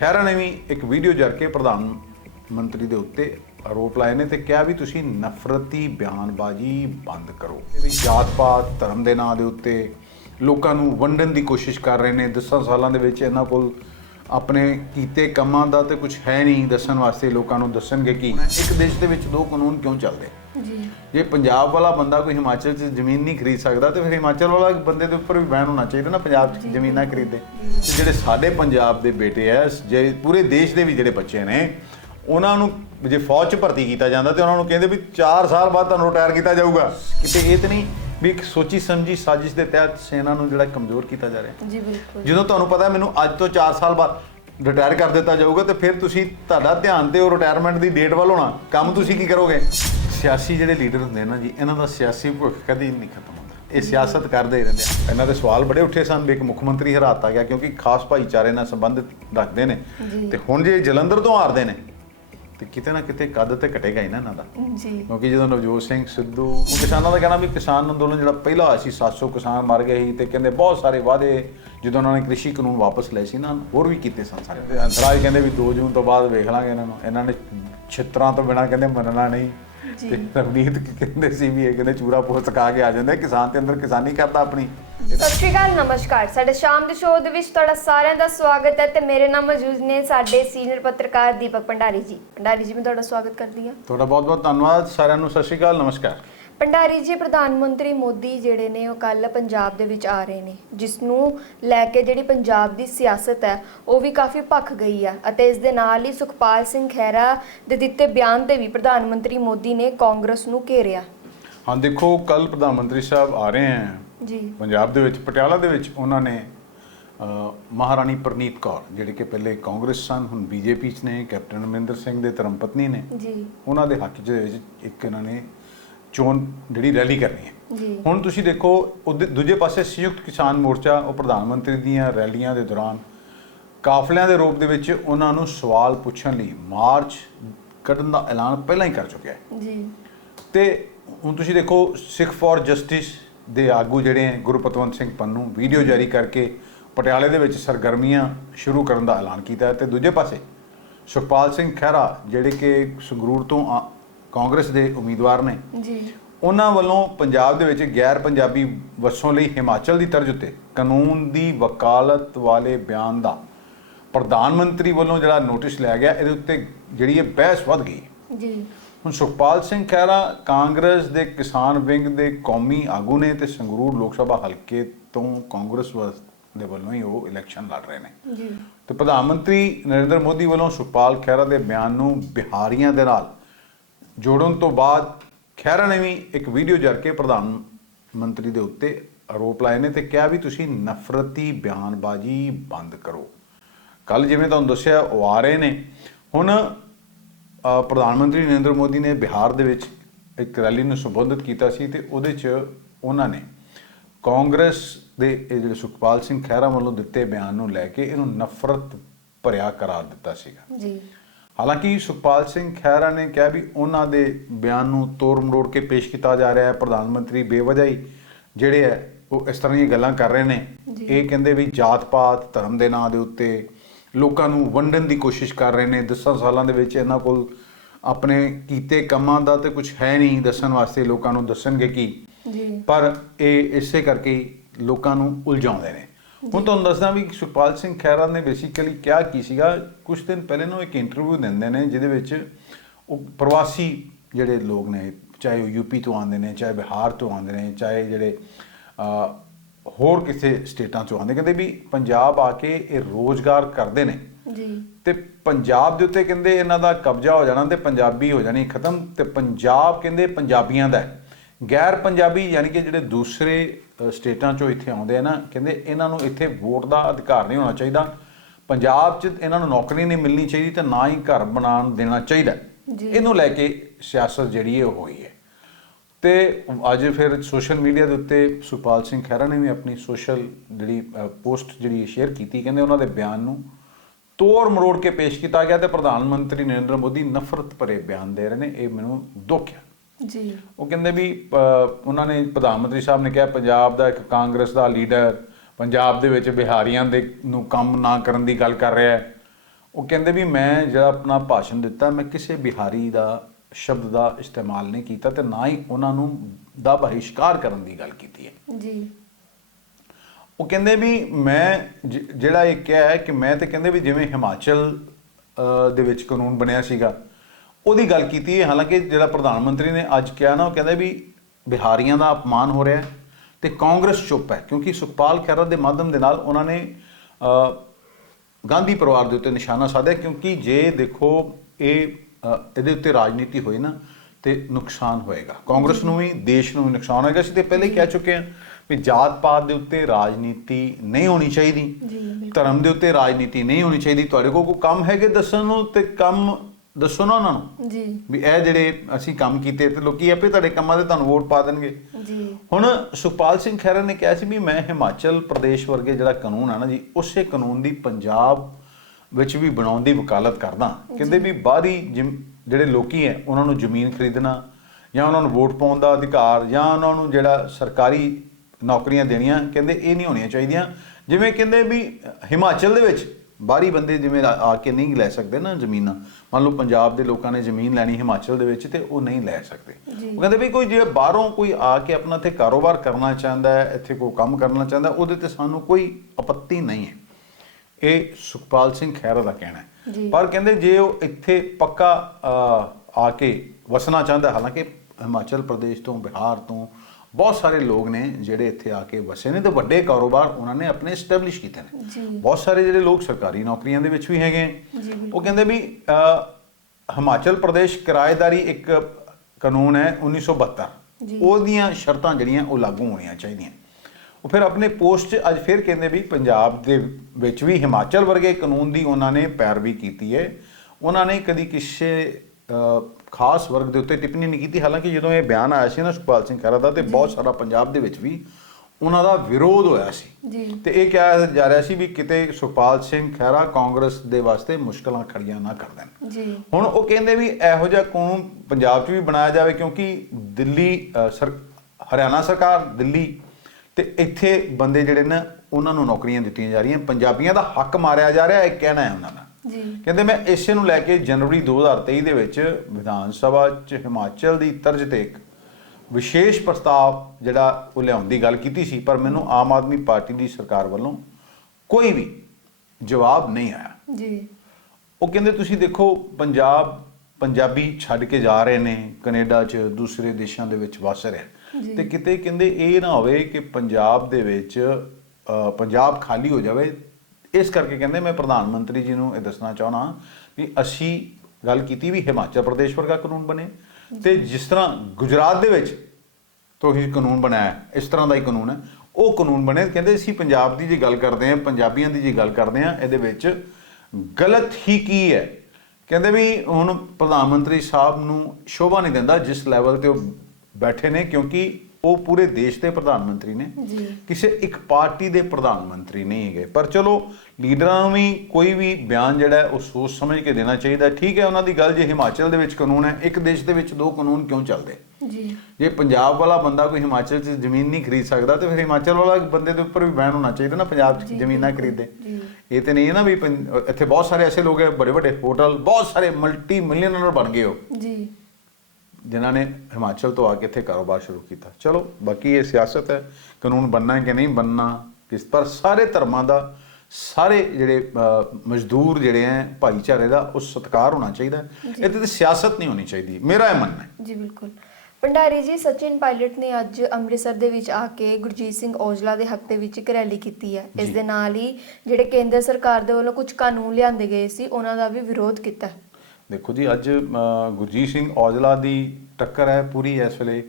ਖਹਿਰਾ ਨੇ ਵੀ ਇੱਕ ਵੀਡੀਓ ਜਰ ਕੇ ਪ੍ਰਧਾਨ ਮੰਤਰੀ ਦੇ ਉੱਤੇ ਆਰੋਪ ਲਾਏ ਨੇ ਤੇ ਕਿਹਾ ਵੀ ਤੁਸੀਂ ਨਫ਼ਰਤੀ ਬਿਆਨਬਾਜ਼ੀ ਬੰਦ ਕਰੋ। ਵੀ ਜਾਤ ਪਾਤ ਧਰਮ ਦੇ ਨਾਂ ਦੇ ਉੱਤੇ ਲੋਕਾਂ ਨੂੰ ਵੰਡਣ ਦੀ ਕੋਸ਼ਿਸ਼ ਕਰ ਰਹੇ ਨੇ। 10 ਸਾਲਾਂ ਦੇ ਵਿੱਚ ਇਹਨਾਂ ਕੋਲ ਆਪਣੇ ਕੀਤੇ ਕੰਮਾਂ ਦਾ ਤੇ ਕੁਝ ਹੈ ਨਹੀਂ। ਦੱਸਣ ਵਾਸਤੇ ਲੋਕਾਂ ਨੂੰ ਦੱਸਣਗੇ ਕਿ। ਇੱਕ ਦੇਸ਼ ਦੇ ਵਿੱਚ ਦੋ ਕਾਨੂੰਨ ਕਿਉਂ ਚੱਲਦੇ? ਜੀ। ਜੇ ਪੰਜਾਬ ਵਾਲਾ ਬੰਦਾ ਕੋਈ ਹਿਮਾਚਲ 'ਚ ਜ਼ਮੀਨ ਨਹੀਂ ਖਰੀਦ ਸਕਦਾ ਤੇ ਫਿਰ ਹਿਮਾਚਲ ਵਾਲਾ ਬੰਦੇ ਦੇ ਉੱਪਰ ਵੀ ਬੈਨ ਹੋਣਾ ਚਾਹੀਦਾ ਨਾ ਪੰਜਾਬ 'ਚ ਜ਼ਮੀਨਾਂ ਖਰੀਦੇ ਤੇ ਜਿਹੜੇ ਸਾਡੇ ਪੰਜਾਬ ਦੇ ਬੇਟੇ ਐ ਜੇ ਪੂਰੇ ਦੇਸ਼ ਦੇ ਵੀ ਜਿਹੜੇ ਬੱਚੇ ਨੇ ਉਹਨਾਂ ਨੂੰ ਜੇ ਫੌਜ 'ਚ ਭਰਤੀ ਕੀਤਾ ਜਾਂਦਾ ਤੇ ਉਹਨਾਂ ਨੂੰ ਕਹਿੰਦੇ ਵੀ 4 ਸਾਲ ਬਾਅਦ ਤੁਹਾਨੂੰ ਰਿਟਾਇਰ ਕੀਤਾ ਜਾਊਗਾ। ਕਿਤੇ ਇਹ ਤਾਂ ਨਹੀਂ ਵੀ ਇੱਕ ਸੋਚੀ ਸਮਝੀ ਸਾਜ਼ਿਸ਼ ਦੇ ਤਹਿਤ ਸੈਨਾ ਨੂੰ ਜਿਹੜਾ ਕਮਜ਼ੋਰ ਕੀਤਾ ਜਾ ਰਿਹਾ। ਜੀ ਬਿਲਕੁਲ। ਜਦੋਂ ਤੁਹਾਨੂੰ ਪਤਾ ਮੈਨੂੰ ਅੱਜ ਤੋਂ 4 ਸਾਲ ਬਾਅਦ ਰਿਟਾਇਰ ਕਰ ਦਿੱਤਾ ਜਾਊਗਾ ਤੇ ਫਿਰ ਤੁਸੀਂ ਤੁਹਾਡਾ ਧਿਆਨ ਤੇ ਉਹ ਰਿਟਾਇਰਮੈਂਟ ਦੀ ਡੇਟ ਵੱਲ ਹੋਣਾ। ਕੰਮ ਤੁਸੀਂ ਕੀ ਕਰੋਗੇ? ਸਿਆਸੀ ਜਿਹੜੇ ਲੀਡਰ ਹੁੰਦੇ ਨੇ ਨਾ ਜੀ ਇਹਨਾਂ ਦਾ ਸਿਆਸੀ ਭੁੱਖ ਕਦੀ ਨਹੀਂ ਖਤਮ ਹੁੰਦਾ। ਇਹ ਸਿਆਸਤ ਕਰਦੇ ਹੀ ਰਹਿੰਦੇ ਆ। ਇਹਨਾਂ ਦੇ ਸਵਾਲ ਬੜੇ ਉੱਠੇ ਸਨ ਵੀ ਇੱਕ ਮੁੱਖ ਮੰਤਰੀ ਹਰਾਤਾ ਗਿਆ ਕਿਉਂਕਿ ਖਾਸ ਭਾਈਚਾਰੇ ਨਾਲ ਸੰਬੰਧਿਤ ਰੱਖਦੇ ਨੇ। ਤੇ ਹੁਣ ਜੇ ਜਲੰਧਰ ਤੋਂ ਹਾਰਦੇ ਨੇ ਤੇ ਕਿਤੇ ਨਾ ਕਿਤੇ ਕੱਦ ਤੇ ਘਟੇਗਾ ਹੀ ਨਾ ਇਹਨਾਂ ਦਾ। ਜੀ। ਕਿਉਂਕਿ ਜਦੋਂ ਨਵਜੋਤ ਸਿੰਘ ਸਿੱਧੂ ਉਹ ਕਿਸਾਨਾਂ ਦਾ ਕਹਿਣਾ ਵੀ ਕਿਸਾਨ ਅੰਦੋਲਨ ਜਿਹੜਾ ਪਹਿਲਾ ਹੋਇਆ ਸੀ 700 ਕਿਸਾਨ ਮਰ ਗਏ ਸੀ ਤੇ ਕਹਿੰਦੇ ਬਹੁਤ ਸਾਰੇ ਵਾਅਦੇ ਜਦੋਂ ਉਹਨਾਂ ਨੇ ਕ੍ਰਿਸ਼ੀ ਕਾਨੂੰਨ ਵਾਪਸ ਲਏ ਸੀ ਨਾ ਹੋਰ ਵੀ ਕੀਤੇ ਸਨ ਸਾਰੇ। ਅੰਤਰਾਜ ਕਹਿੰਦੇ ਵੀ 2 ਜੂਨ ਤੋਂ ਬਾਅਦ ਵੇਖ ਲਾਂਗੇ ਇਹਨਾਂ ਨੂੰ। ਇਹਨਾਂ ਨੇ ਛਿੱਤਰਾਂ ਤੋਂ ਬਿਨਾ ਕਹਿੰਦੇ ਮੰਨਣਾ ਨਹੀਂ। ਤੇ ਰਵਨੀਤ ਕੀ ਕਹਿੰਦੇ ਸੀ ਵੀ ਇਹ ਕਹਿੰਦੇ ਚੂਰਾ ਪੋਸਟ ਕਾ ਕੇ ਆ ਜਾਂਦੇ ਕਿਸਾਨ ਤੇ ਅੰਦਰ ਕਿਸਾਨੀ ਕਰਦਾ ਆਪਣੀ। ਸਤਿ ਸ਼੍ਰੀ ਅਕਾਲ ਨਮਸਕਾਰ। ਸਾਡੇ ਸ਼ਾਮ ਦੇ ਸ਼ੋਅ ਦੇ ਵਿੱਚ ਤੁਹਾਡਾ ਸਾਰਿਆਂ ਦਾ ਸਵਾਗਤ ਹੈ ਤੇ ਮੇਰੇ ਨਾਲ ਮੌਜੂਦ ਨੇ ਸਾਡੇ ਸੀਨੀਅਰ ਪੱਤਰਕਾਰ ਦੀਪਕ ਭੰਡਾਰੀ ਜੀ। ਭੰਡਾਰੀ ਜੀ ਮੈਂ ਤੁਹਾਡਾ ਸਵਾਗਤ ਕਰਦੀ ਹਾਂ। ਤੁਹਾਡਾ ਬਹੁਤ ਬਹੁਤ ਧੰਨਵਾਦ ਸਾਰਿਆਂ ਨੂੰ। ਸਤਿ ਸ਼੍ਰੀ ਅਕਾਲ ਨਮਸਕਾਰ। ਭੰਡਾਰੀ ਜੀ ਪ੍ਰਧਾਨ ਮੰਤਰੀ ਮੋਦੀ ਜਿਹੜੇ ਨੇ ਉਹ ਕੱਲ ਪੰਜਾਬ ਦੇ ਵਿੱਚ ਆ ਰਹੇ ਨੇ ਜਿਸ ਨੂੰ ਲੈ ਕੇ ਜਿਹੜੀ ਪੰਜਾਬ ਦੀ ਸਿਆਸਤ ਹੈ ਉਹ ਵੀ ਕਾਫੀ ਭਖ ਗਈ ਆ ਅਤੇ ਇਸ ਦੇ ਨਾਲ ਹੀ ਸੁਖਪਾਲ ਸਿੰਘ ਖਹਿਰਾ ਦੇ ਦਿੱਤੇ ਬਿਆਨ ਤੇ ਵੀ ਪ੍ਰਧਾਨ ਮੰਤਰੀ ਮੋਦੀ ਨੇ ਕਾਂਗਰਸ ਨੂੰ ਘੇਰਿਆ। ਹਾਂ ਦੇਖੋ ਕੱਲ ਪ੍ਰਧਾਨ ਮੰਤਰੀ ਸਾਹਿਬ ਆ ਰਹੇ ਹਨ ਜੀ। ਪੰਜਾਬ ਦੇ ਵਿੱਚ ਪਟਿਆਲਾ ਦੇ ਵਿੱਚ ਉਹਨਾਂ ਨੇ ਮਹਾਰਾਣੀ ਪ੍ਰਨੀਤ ਕੌਰ ਜਿਹੜੇ ਕਿ ਪਹਿਲੇ ਕਾਂਗਰਸ ਸਨ ਹੁਣ ਬੀਜੇਪੀ 'ਚ ਨੇ ਕੈਪਟਨ ਅਮਰਿੰਦਰ ਸਿੰਘ ਦੇ ਧਰਮ ਪਤਨੀ ਨੇ। ਜੀ। ਉਹਨਾਂ ਦੇ ਹੱਕ 'ਚ ਦੇ ਵਿੱਚ ਇੱਕ ਇਹਨਾਂ ਨੇ ਚੋਣ ਜਿਹੜੀ ਰੈਲੀ ਕਰਨੀ ਹੈ। ਹੁਣ ਤੁਸੀਂ ਦੇਖੋ ਉਹਦੇ ਦੂਜੇ ਪਾਸੇ ਸੰਯੁਕਤ ਕਿਸਾਨ ਮੋਰਚਾ ਉਹ ਪ੍ਰਧਾਨ ਮੰਤਰੀ ਦੀਆਂ ਰੈਲੀਆਂ ਦੇ ਦੌਰਾਨ ਕਾਫਲਿਆਂ ਦੇ ਰੂਪ ਦੇ ਵਿੱਚ ਉਹਨਾਂ ਨੂੰ ਸਵਾਲ ਪੁੱਛਣ ਲਈ ਮਾਰਚ ਕੱਢਣ ਦਾ ਐਲਾਨ ਪਹਿਲਾਂ ਹੀ ਕਰ ਚੁੱਕਿਆ ਹੈ। ਜੀ। ਤੇ ਹੁਣ ਤੁਸੀਂ ਦੇਖੋ ਸਿੱਖ ਫॉर ਜਸਟਿਸ ਦੇ ਆਗੂ ਜਿਹੜੇ ਹੈ ਗੁਰਪਤਵੰਤ ਸਿੰਘ ਪੰਨੂ ਵੀਡੀਓ ਜਾਰੀ ਕਰਕੇ ਪਟਿਆਲੇ ਦੇ ਵਿੱਚ ਸਰਗਰਮੀਆਂ ਸ਼ੁਰੂ ਕਰਨ ਦਾ ਐਲਾਨ ਕੀਤਾ ਹੈ। ਤੇ ਦੂਜੇ ਪਾਸੇ ਸੁਖਪਾਲ ਸਿੰਘ ਖਹਿਰਾ ਜਿਹੜੇ ਕਿ ਸੰਗਰੂਰ ਤੋਂ ਆ- ਕਾਂਗਰਸ ਦੇ ਉਮੀਦਵਾਰ ਨੇ। ਜੀ। ਉਹਨਾਂ ਵੱਲੋਂ ਪੰਜਾਬ ਦੇ ਵਿੱਚ ਗੈਰ ਪੰਜਾਬੀ ਵਸੋਂ ਲਈ ਹਿਮਾਚਲ ਦੀ ਤਰਜ਼ ਉੱਤੇ ਕਾਨੂੰਨ ਦੀ ਵਕਾਲਤ ਵਾਲੇ ਬਿਆਨ ਦਾ ਪ੍ਰਧਾਨ ਮੰਤਰੀ ਵੱਲੋਂ ਜਿਹੜਾ ਨੋਟਿਸ ਲਿਆ ਗਿਆ ਇਹਦੇ ਉੱਤੇ ਜਿਹੜੀ ਇਹ ਬਹਿਸ ਵੱਧ ਗਈ। ਜੀ। ਹੁਣ ਸੁਖਪਾਲ ਸਿੰਘ ਖਹਿਰਾ ਕਾਂਗਰਸ ਦੇ ਕਿਸਾਨ ਵਿੰਗ ਦੇ ਕੌਮੀ ਆਗੂ ਨੇ ਤੇ ਸੰਗਰੂਰ ਲੋਕ ਸਭਾ ਹਲਕੇ ਤੋਂ ਕਾਂਗਰਸ ਦੇ ਵੱਲੋਂ ਹੀ ਉਹ ਇਲੈਕਸ਼ਨ ਲੜ ਰਹੇ ਨੇ। ਜੀ। ਤੇ ਪ੍ਰਧਾਨ ਮੰਤਰੀ ਨਰਿੰਦਰ ਮੋਦੀ ਵੱਲੋਂ ਸੁਖਪਾਲ ਖਹਿਰਾ ਦੇ ਬਿਆਨ ਨੂੰ ਬਿਹਾਰੀਆਂ ਦੇ ਨਾਲ ਜੋੜਨ ਤੋਂ ਬਾਅਦ ਖਹਿਰਾ ਨੇ ਵੀ ਇੱਕ ਵੀਡੀਓ ਜਰ ਕੇ ਪ੍ਰਧਾਨ ਮੰਤਰੀ ਦੇ ਉੱਤੇ ਆਰੋਪ ਲਾਏ ਨੇ ਤੇ ਕਿਹਾ ਵੀ ਤੁਸੀਂ ਨਫ਼ਰਤੀ ਬਿਆਨਬਾਜ਼ੀ ਬੰਦ ਕਰੋ। ਕੱਲ ਜਿਵੇਂ ਤੁਹਾਨੂੰ ਦੱਸਿਆ, ਉਹ ਆ ਰਹੇ ਨੇ। ਹੁਣ ਪ੍ਰਧਾਨ ਮੰਤਰੀ ਨਰਿੰਦਰ ਮੋਦੀ ਨੇ ਬਿਹਾਰ ਦੇ ਵਿੱਚ ਇੱਕ ਰੈਲੀ ਨੂੰ ਸੰਬੋਧਿਤ ਕੀਤਾ ਸੀ ਤੇ ਉਹਦੇ 'ਚ ਉਹਨਾਂ ਨੇ ਕਾਂਗਰਸ ਦੇ ਇਹ ਜਿਹੜੇ ਸੁਖਪਾਲ ਸਿੰਘ ਖਹਿਰਾ ਵੱਲੋਂ ਦਿੱਤੇ ਬਿਆਨ ਨੂੰ ਲੈ ਕੇ ਇਹਨੂੰ ਨਫ਼ਰਤ ਭਰਿਆ ਕਰਾਰ ਦਿੱਤਾ ਸੀਗਾ। ਜੀ। ਹਾਲਾਂਕਿ ਸੁਖਪਾਲ ਸਿੰਘ ਖਹਿਰਾ ਨੇ ਕਿਹਾ ਵੀ ਉਹਨਾਂ ਦੇ ਬਿਆਨ ਨੂੰ ਤੋੜ ਮਰੋੜ ਕੇ ਪੇਸ਼ ਕੀਤਾ ਜਾ ਰਿਹਾ ਹੈ। ਪ੍ਰਧਾਨ ਮੰਤਰੀ ਬੇਵਜ੍ਹਾ ਹੀ ਜਿਹੜੇ ਹੈ ਉਹ ਇਸ ਤਰ੍ਹਾਂ ਦੀਆਂ ਗੱਲਾਂ ਕਰ ਰਹੇ ਨੇ। ਇਹ ਕਹਿੰਦੇ ਵੀ ਜਾਤ ਪਾਤ ਧਰਮ ਦੇ ਨਾਂ ਦੇ ਉੱਤੇ ਲੋਕਾਂ ਨੂੰ ਵੰਡਣ ਦੀ ਕੋਸ਼ਿਸ਼ ਕਰ ਰਹੇ ਨੇ। 10 ਸਾਲਾਂ ਦੇ ਵਿੱਚ ਇਹਨਾਂ ਕੋਲ ਆਪਣੇ ਕੀਤੇ ਕੰਮਾਂ ਦਾ ਤੇ ਕੁਝ ਹੈ ਨਹੀਂ। ਦੱਸਣ ਵਾਸਤੇ ਲੋਕਾਂ ਨੂੰ ਦੱਸਣਗੇ ਕੀ। ਜੀ। ਪਰ ਇਹ ਇਸੇ ਕਰਕੇ ਲੋਕਾਂ ਨੂੰ ਉਲਝਾਉਂਦੇ ਨੇ। ਹੁਣ ਤੁਹਾਨੂੰ ਦੱਸਦਾ ਵੀ ਸੁਖਪਾਲ ਸਿੰਘ ਖਹਿਰਾ ਨੇ ਬੇਸਿਕਲੀ ਕਿਹਾ ਕੀ ਸੀਗਾ ਕੁਝ ਦਿਨ ਪਹਿਲੇ ਨੂੰ ਇੱਕ ਇੰਟਰਵਿਊ ਦਿੰਦੇ ਨੇ ਜਿਹਦੇ ਵਿੱਚ ਉਹ ਪ੍ਰਵਾਸੀ ਜਿਹੜੇ ਲੋਕ ਨੇ ਚਾਹੇ ਉਹ ਯੂਪੀ ਤੋਂ ਆਉਂਦੇ ਨੇ ਚਾਹੇ ਬਿਹਾਰ ਤੋਂ ਆਉਂਦੇ ਨੇ ਚਾਹੇ ਜਿਹੜੇ ਹੋਰ ਕਿਸੇ ਸਟੇਟਾਂ ਤੋਂ ਆਉਂਦੇ ਕਹਿੰਦੇ ਵੀ ਪੰਜਾਬ ਆ ਕੇ ਇਹ ਰੋਜ਼ਗਾਰ ਕਰਦੇ ਨੇ। ਜੀ। ਤੇ ਪੰਜਾਬ ਦੇ ਉੱਤੇ ਕਹਿੰਦੇ ਇਹਨਾਂ ਦਾ ਕਬਜ਼ਾ ਹੋ ਜਾਣਾ ਤੇ ਪੰਜਾਬੀ ਹੋ ਜਾਣੀ ਖਤਮ ਤੇ ਪੰਜਾਬ ਕਹਿੰਦੇ ਪੰਜਾਬੀਆਂ ਦਾ ਗੈਰ ਪੰਜਾਬੀ ਯਾਨੀ ਕਿ ਜਿਹੜੇ ਦੂਸਰੇ ਸਟੇਟਾਂ ਚੋਂ ਇੱਥੇ ਆਉਂਦੇ ਆ ਨਾ ਕਹਿੰਦੇ ਇਹਨਾਂ ਨੂੰ ਇੱਥੇ ਵੋਟ ਦਾ ਅਧਿਕਾਰ ਨਹੀਂ ਹੋਣਾ ਚਾਹੀਦਾ। ਪੰਜਾਬ 'ਚ ਇਹਨਾਂ ਨੂੰ ਨੌਕਰੀ ਨਹੀਂ ਮਿਲਣੀ ਚਾਹੀਦੀ ਤੇ ਨਾ ਹੀ ਘਰ ਬਣਾਉਣ ਦੇਣਾ ਚਾਹੀਦਾ। ਇਹਨੂੰ ਲੈ ਕੇ ਸਿਆਸਤ ਜਿਹੜੀ ਹੈ ਉਹ ਹੋਈ ਹੈ। ਤੇ ਅੱਜ ਫਿਰ ਸੋਸ਼ਲ ਮੀਡੀਆ ਦੇ ਉੱਤੇ ਸੁਪਾਲ ਸਿੰਘ ਖਹਿਰਾ ਨੇ ਵੀ ਆਪਣੀ ਸੋਸ਼ਲ ਜਿਹੜੀ ਪੋਸਟ ਜਿਹੜੀ ਸ਼ੇਅਰ ਕੀਤੀ ਕਹਿੰਦੇ ਉਹਨਾਂ ਦੇ ਬਿਆਨ ਨੂੰ ਤੋੜ ਮਰੋੜ ਕੇ ਪੇਸ਼ ਕੀਤਾ ਗਿਆ ਤੇ ਪ੍ਰਧਾਨ ਮੰਤਰੀ ਨਰਿੰਦਰ ਮੋਦੀ ਨਫ਼ਰਤ ਭਰੇ ਬਿਆਨ ਦੇ ਰਹੇ ਨੇ ਇਹ ਮੈਨੂੰ ਦੁੱਖ ਹੈ। ਜੀ। ਉਹ ਕਹਿੰਦੇ ਵੀ ਉਹਨਾਂ ਨੇ ਪ੍ਰਧਾਨ ਮੰਤਰੀ ਸਾਹਿਬ ਨੇ ਕਿਹਾ ਪੰਜਾਬ ਦਾ ਇੱਕ ਕਾਂਗਰਸ ਦਾ ਲੀਡਰ ਪੰਜਾਬ ਦੇ ਵਿੱਚ ਬਿਹਾਰੀਆਂ ਦੇ ਨੂੰ ਕੰਮ ਨਾ ਕਰਨ ਦੀ ਗੱਲ ਕਰ ਰਿਹਾ ਹੈ। ਉਹ ਕਹਿੰਦੇ ਵੀ ਮੈਂ ਜਿਹੜਾ ਆਪਣਾ ਭਾਸ਼ਣ ਦਿੱਤਾ ਮੈਂ ਕਿਸੇ ਬਿਹਾਰੀ ਦਾ ਸ਼ਬਦ ਦਾ ਇਸਤੇਮਾਲ ਨਹੀਂ ਕੀਤਾ ਤੇ ਨਾ ਹੀ ਉਹਨਾਂ ਨੂੰ ਦਾ ਬਹਿਸ਼ਕਾਰ ਕਰਨ ਦੀ ਗੱਲ ਕੀਤੀ ਹੈ। ਜੀ। ਉਹ ਕਹਿੰਦੇ ਵੀ ਮੈਂ ਜਿਹੜਾ ਇਹ ਕਿਹਾ ਹੈ ਕਿ ਮੈਂ ਤੇ ਕਹਿੰਦੇ ਵੀ ਜਿਵੇਂ ਹਿਮਾਚਲ ਦੇ ਵਿੱਚ ਕਾਨੂੰਨ ਬਣਿਆ ਸੀਗਾ ਉਹਦੀ ਗੱਲ ਕੀਤੀ ਹੈ। ਹਾਲਾਂਕਿ ਜਿਹੜਾ ਪ੍ਰਧਾਨ ਮੰਤਰੀ ਨੇ ਅੱਜ ਕਿਹਾ ਨਾ ਉਹ ਕਹਿੰਦੇ ਵੀ ਬਿਹਾਰੀਆਂ ਦਾ ਅਪਮਾਨ ਹੋ ਰਿਹਾ ਹੈ ਤੇ ਕਾਂਗਰਸ ਚੁੱਪ ਹੈ ਕਿਉਂਕਿ ਸੁਖਪਾਲ ਖਹਿਰਾ ਦੇ ਮਾਧਮ ਦੇ ਨਾਲ ਉਹਨਾਂ ਨੇ ਗਾਂਧੀ ਪਰਿਵਾਰ ਦੇ ਉੱਤੇ ਨਿਸ਼ਾਨਾ ਸਾਧਿਆ ਕਿਉਂਕਿ ਜੇ ਦੇਖੋ ਇਹ ਇਹਦੇ ਉੱਤੇ ਰਾਜਨੀਤੀ ਹੋਈ ਨਾ ਤੇ ਨੁਕਸਾਨ ਹੋਏਗਾ। ਕਾਂਗਰਸ ਨੂੰ ਵੀ ਦੇਸ਼ ਨੂੰ ਵੀ ਨੁਕਸਾਨ ਹੋਏਗਾ। ਅਸੀਂ ਤੇ ਪਹਿਲੇ ਹੀ ਕਹਿ ਚੁੱਕੇ ਹਾਂ ਵੀ ਜਾਤ ਪਾਤ ਦੇ ਉੱਤੇ ਰਾਜਨੀਤੀ ਨਹੀਂ ਹੋਣੀ ਚਾਹੀਦੀ। ਧਰਮ ਦੇ ਉੱਤੇ ਰਾਜਨੀਤੀ ਨਹੀਂ ਹੋਣੀ ਚਾਹੀਦੀ। ਤੁਹਾਡੇ ਕੋਲ ਕੋਈ ਕੰਮ ਹੈਗੇ ਦੱਸਣ ਨੂੰ? ਤੇ ਕੰਮ ਦੱਸੋ ਨਾ ਉਹਨਾਂ ਨੂੰ ਜੀ। ਵੀ ਇਹ ਜਿਹੜੇ ਅਸੀਂ ਕੰਮ ਕੀਤੇ ਤੇ ਲੋਕੀ ਆਪੇ ਤੁਹਾਡੇ ਕੰਮਾਂ ਦੇ ਤੁਹਾਨੂੰ ਵੋਟ ਪਾ ਦੇਣਗੇ। ਜੀ। ਹੁਣ ਸੁਖਪਾਲ ਸਿੰਘ ਖਹਿਰਾ ਨੇ ਕਿਹਾ ਸੀ ਵੀ ਮੈਂ ਹਿਮਾਚਲ ਪ੍ਰਦੇਸ਼ ਵਰਗੇ ਜਿਹੜਾ ਕਾਨੂੰਨ ਆ ਨਾ ਜੀ ਉਸੇ ਕਾਨੂੰਨ ਦੀ ਪੰਜਾਬ ਵਿੱਚ ਵੀ ਬਣਾਉਣ ਦੀ ਵਕਾਲਤ ਕਰਦਾ। ਕਹਿੰਦੇ ਵੀ ਬਾਹਰੀ ਜਿਹੜੇ ਲੋਕੀ ਐ ਉਹਨਾਂ ਨੂੰ ਜ਼ਮੀਨ ਖਰੀਦਣਾ ਜਾਂ ਉਹਨਾਂ ਨੂੰ ਵੋਟ ਪਾਉਣ ਦਾ ਅਧਿਕਾਰ ਜਾਂ ਉਹਨਾਂ ਨੂੰ ਜਿਹੜਾ ਸਰਕਾਰੀ ਨੌਕਰੀਆਂ ਦੇਣੀਆਂ ਕਹਿੰਦੇ ਇਹ ਨਹੀਂ ਹੋਣੀਆਂ ਚਾਹੀਦੀਆਂ। ਜਿਵੇਂ ਕਹਿੰਦੇ ਵੀ ਹਿਮਾਚਲ ਦੇ ਵਿੱਚ ਬਾਹਰੀ ਬੰਦੇ ਜਿਵੇਂ ਆ ਆ ਕੇ ਨਹੀਂ ਲੈ ਸਕਦੇ ਨਾ ਜ਼ਮੀਨਾਂ ਮੰਨ ਲਓ ਪੰਜਾਬ ਦੇ ਲੋਕਾਂ ਨੇ ਜ਼ਮੀਨ ਲੈਣੀ ਹਿਮਾਚਲ ਦੇ ਵਿੱਚ ਤੇ ਉਹ ਨਹੀਂ ਲੈ ਸਕਦੇ। ਉਹ ਕਹਿੰਦੇ ਵੀ ਕੋਈ ਜੇ ਬਾਹਰੋਂ ਕੋਈ ਆ ਕੇ ਆਪਣਾ ਇੱਥੇ ਕਾਰੋਬਾਰ ਕਰਨਾ ਚਾਹੁੰਦਾ ਹੈ ਇੱਥੇ ਕੋਈ ਕੰਮ ਕਰਨਾ ਚਾਹੁੰਦਾ ਉਹਦੇ ਤੇ ਸਾਨੂੰ ਕੋਈ ਆਪੱਤੀ ਨਹੀਂ ਹੈ ਇਹ ਸੁਖਪਾਲ ਸਿੰਘ ਖਹਿਰਾ ਦਾ ਕਹਿਣਾ। ਹੈ ਪਰ ਕਹਿੰਦੇ ਜੇ ਉਹ ਇੱਥੇ ਪੱਕਾ ਅ, ਆ ਕੇ ਵਸਣਾ ਚਾਹੁੰਦਾ ਹਾਲਾਂਕਿ ਹਿਮਾਚਲ ਪ੍ਰਦੇਸ਼ ਤੋਂ ਬਿਹਾਰ ਤੋਂ ਬਹੁਤ ਸਾਰੇ ਲੋਕ ਨੇ ਜਿਹੜੇ ਇੱਥੇ ਆ ਕੇ ਵਸੇ ਨੇ ਤੇ ਵੱਡੇ ਕਾਰੋਬਾਰ ਉਹਨਾਂ ਨੇ ਆਪਣੇ ਸਟੈਬਲਿਸ਼ ਕੀਤੇ ਨੇ। ਬਹੁਤ ਸਾਰੇ ਜਿਹੜੇ ਲੋਕ ਸਰਕਾਰੀ ਨੌਕਰੀਆਂ ਦੇ ਵਿੱਚ ਵੀ ਹੈਗੇ। ਉਹ ਕਹਿੰਦੇ ਵੀ ਹਿਮਾਚਲ ਪ੍ਰਦੇਸ਼ ਕਿਰਾਏਦਾਰੀ ਇੱਕ ਕਾਨੂੰਨ ਹੈ 1972 ਜੀ। ਉਹਦੀਆਂ ਸ਼ਰਤਾਂ ਜਿਹੜੀਆਂ ਉਹ ਲਾਗੂ ਹੋਣੀਆਂ ਚਾਹੀਦੀਆਂ। ਉਹ ਫਿਰ ਆਪਣੇ ਪੋਸਟ 'ਚ ਅੱਜ ਫਿਰ ਕਹਿੰਦੇ ਵੀ ਪੰਜਾਬ ਦੇ ਵਿੱਚ ਵੀ ਹਿਮਾਚਲ ਵਰਗੇ ਕਾਨੂੰਨ ਦੀ ਉਹਨਾਂ ਨੇ ਪੈਰਵੀ ਕੀਤੀ ਹੈ। ਉਹਨਾਂ ਨੇ ਕਦੀ ਕਿਸੇ ਖਾਸ ਵਰਗ ਦੇ ਉੱਤੇ ਟਿੱਪਣੀ ਨਹੀਂ ਕੀਤੀ। ਹਾਲਾਂਕਿ ਜਦੋਂ ਇਹ ਬਿਆਨ ਆਇਆ ਸੀ ਨਾ ਸੁਖਪਾਲ ਸਿੰਘ ਖਹਿਰਾ ਦਾ ਤੇ ਬਹੁਤ ਸਾਰਾ ਪੰਜਾਬ ਦੇ ਵਿੱਚ ਵੀ ਉਹਨਾਂ ਦਾ ਵਿਰੋਧ ਹੋਇਆ ਸੀ। ਜੀ। ਤੇ ਇਹ ਕਿਹਾ ਜਾ ਰਿਹਾ ਸੀ ਵੀ ਕਿਤੇ ਸੁਖਪਾਲ ਸਿੰਘ ਖਹਿਰਾ ਕਾਂਗਰਸ ਦੇ ਵਾਸਤੇ ਮੁਸ਼ਕਲਾਂ ਖੜੀਆਂ ਨਾ ਕਰ ਦੇਣ। ਜੀ। ਹੁਣ ਉਹ ਕਹਿੰਦੇ ਵੀ ਇਹੋ ਜਿਹਾ ਕਾਨੂੰਨ ਪੰਜਾਬ 'ਚ ਵੀ ਬਣਾਇਆ ਜਾਵੇ ਕਿਉਂਕਿ ਦਿੱਲੀ ਸਰ ਹਰਿਆਣਾ ਸਰਕਾਰ ਦਿੱਲੀ ਤੇ ਇੱਥੇ ਬੰਦੇ ਜਿਹੜੇ ਨੇ ਉਹਨਾਂ ਨੂੰ ਨੌਕਰੀਆਂ ਦਿੱਤੀਆਂ ਜਾ ਰਹੀਆਂ। ਪੰਜਾਬੀਆਂ ਦਾ ਹੱਕ ਮਾਰਿਆ ਜਾ ਰਿਹਾ ਇਹ ਕਹਿਣਾ ਹੈ ਉਹਨਾਂ ਦਾ। ਜੀ। ਕਹਿੰਦੇ ਮੈਂ ਇਸੇ ਨੂੰ ਲੈ ਕੇ ਜਨਵਰੀ 2023 ਦੇ ਵਿੱਚ ਵਿਧਾਨ ਸਭਾ 'ਚ ਹਿਮਾਚਲ ਦੀ ਤਰਜ਼ ਤੇ ਇੱਕ ਵਿਸ਼ੇਸ਼ ਪ੍ਰਸਤਾਵ ਜਿਹੜਾ ਉਹ ਲਿਆਉਣ ਦੀ ਗੱਲ ਕੀਤੀ ਸੀ ਪਰ ਮੈਨੂੰ ਆਮ ਆਦਮੀ ਪਾਰਟੀ ਦੀ ਸਰਕਾਰ ਵੱਲੋਂ ਕੋਈ ਵੀ ਜਵਾਬ ਨਹੀਂ ਆਇਆ। ਜੀ। ਉਹ ਕਹਿੰਦੇ ਤੁਸੀਂ ਦੇਖੋ ਪੰਜਾਬ ਪੰਜਾਬੀ ਛੱਡ ਕੇ ਜਾ ਰਹੇ ਨੇ ਕੈਨੇਡਾ 'ਚ ਦੂਸਰੇ ਦੇਸ਼ਾਂ ਦੇ ਵਿੱਚ ਵਸ ਰਿਹਾ। ਤੇ ਕਿਤੇ ਕਹਿੰਦੇ ਇਹ ਨਾ ਹੋਵੇ ਕਿ ਪੰਜਾਬ ਦੇ ਵਿੱਚ ਪੰਜਾਬ ਖਾਲੀ ਹੋ ਜਾਵੇ ਇਸ ਕਰਕੇ ਕਹਿੰਦੇ ਮੈਂ ਪ੍ਰਧਾਨ ਮੰਤਰੀ ਜੀ ਨੂੰ ਇਹ ਦੱਸਣਾ ਚਾਹਣਾ ਵੀ ਅਸੀਂ ਗੱਲ ਕੀਤੀ ਵੀ ਹਿਮਾਚਲ ਪ੍ਰਦੇਸ਼ ਵਰਗਾ ਕਾਨੂੰਨ ਬਣੇ ਤੇ ਜਿਸ ਤਰ੍ਹਾਂ ਗੁਜਰਾਤ ਦੇ ਵਿੱਚ ਤੋਂ ਹੀ ਕਾਨੂੰਨ ਬਣਾਇਆ ਇਸ ਤਰ੍ਹਾਂ ਦਾ ਹੀ ਕਾਨੂੰਨ ਹੈ। ਉਹ ਕਾਨੂੰਨ ਬਣੇ ਕਹਿੰਦੇ ਅਸੀਂ ਪੰਜਾਬ ਦੀ ਜੇ ਗੱਲ ਕਰਦੇ ਹਾਂ ਪੰਜਾਬੀਆਂ ਦੀ ਜੇ ਗੱਲ ਕਰਦੇ ਹਾਂ ਇਹਦੇ ਵਿੱਚ ਗਲਤ ਹੀ ਕੀ ਹੈ? ਕਹਿੰਦੇ ਵੀ ਹੁਣ ਪ੍ਰਧਾਨ ਮੰਤਰੀ ਸਾਹਿਬ ਨੂੰ ਸ਼ੋਭਾ ਨਹੀਂ ਦਿੰਦਾ ਜਿਸ ਲੈਵਲ ਤੇ ਉਹ ਬੈਠੇ ਨੇ ਕਿਉਂਕਿ ਉਹ ਪੂਰੇ ਦੇਸ਼ ਦੇ ਪ੍ਰਧਾਨ ਮੰਤਰੀ ਨੇ। ਜੀ। ਕਿਸੇ ਇੱਕ ਪਾਰਟੀ ਦੇ ਪ੍ਰਧਾਨ ਮੰਤਰੀ ਨਹੀਂ ਹੈਗੇ। ਪਰ ਚਲੋ ਲੀਡਰਾਂ ਨੂੰ ਵੀ ਕੋਈ ਵੀ ਬਿਆਨ ਜਿਹੜਾ ਉਹ ਸੋਚ ਸਮਝ ਕੇ ਦੇਣਾ ਚਾਹੀਦਾ ਠੀਕ ਹੈ ਉਹਨਾਂ ਦੀ ਗੱਲ ਜੇ ਹਿਮਾਚਲ ਦੇ ਵਿੱਚ ਕਾਨੂੰਨ ਹੈ ਇੱਕ ਦੇਸ਼ ਦੇ ਵਿੱਚ ਦੋ ਕਾਨੂੰਨ ਕਿਉਂ ਚੱਲਦੇ? ਜੀ। ਜੇ ਪੰਜਾਬ ਵਾਲਾ ਬੰਦਾ ਕੋਈ ਹਿਮਾਚਲ 'ਚ ਜ਼ਮੀਨ ਨਹੀਂ ਖਰੀਦ ਸਕਦਾ ਤੇ ਫਿਰ ਹਿਮਾਚਲ ਵਾਲਾ ਬੰਦੇ ਦੇ ਉੱਪਰ ਵੀ ਬੈਨ ਹੋਣਾ ਚਾਹੀਦਾ ਨਾ ਪੰਜਾਬ 'ਚ ਜ਼ਮੀਨਾਂ ਬਿਲਕੁਲ। ਖਰੀਦੇ। ਇਹ ਤੇ ਨਹੀਂ ਨਾ ਵੀ ਇੱਥੇ ਬਹੁਤ ਸਾਰੇ ਐਸੇ ਲੋਕ ਹੈ ਬੜੇ ਵੱਡੇ ਹੋਟਲ ਬਹੁਤ ਸਾਰੇ ਮਲਟੀ ਮਿਲੀਅਨਰ ਬਣ ਗਏ ਹੋ ਜੀ। ਜਿਨ੍ਹਾਂ ਨੇ ਹਿਮਾਚਲ ਤੋਂ ਆ ਕੇ ਇੱਥੇ ਕਾਰੋਬਾਰ ਸ਼ੁਰੂ ਕੀਤਾ। ਚਲੋ ਬਾਕੀ ਇਹ ਸਿਆਸਤ ਹੈ ਕਾਨੂੰਨ ਬਣਨਾ ਹੈ ਕਿ ਨਹੀਂ ਬਣਨਾ ਕਿਸ ਪਰ ਸਾਰੇ ਧਰਮਾਂ ਦਾ ਸਾਰੇ ਜਿਹੜੇ ਮਜ਼ਦੂਰ ਜਿਹੜੇ ਹੈ ਭਾਈਚਾਰੇ ਦਾ ਉਹ ਸਤਿਕਾਰ ਹੋਣਾ ਚਾਹੀਦਾ। ਇਹਦੇ ਤੇ ਸਿਆਸਤ ਨਹੀਂ ਹੋਣੀ ਚਾਹੀਦੀ ਮੇਰਾ ਇਹ ਮੰਨਣਾ ਹੈ। ਜੀ ਬਿਲਕੁਲ। ਭੰਡਾਰੀ ਜੀ ਸਚਿਨ ਪਾਇਲਟ ਨੇ ਅੱਜ ਅੰਮ੍ਰਿਤਸਰ ਦੇ ਵਿੱਚ ਆ ਕੇ ਗੁਰਜੀਤ ਸਿੰਘ ਔਜਲਾ ਦੇ ਹੱਕ ਦੇ ਵਿੱਚ ਇੱਕ ਰੈਲੀ ਕੀਤੀ ਹੈ। ਇਸ। ਦੇ ਨਾਲ ਹੀ ਜਿਹੜੇ ਕੇਂਦਰ ਸਰਕਾਰ ਦੇ ਵੱਲੋਂ ਕੁਝ ਕਾਨੂੰਨ ਲਿਆਂਦੇ ਗਏ ਸੀ ਉਹਨਾਂ ਦਾ ਵੀ ਵਿਰੋਧ ਕੀਤਾ ਦੇਖੋ ਜੀ ਅੱਜ ਗੁਰਜੀਤ ਸਿੰਘ ਔਜਲਾ ਦੀ ਟੱਕਰ ਹੈ ਪੂਰੀ ਇਸ ਵੇਲੇ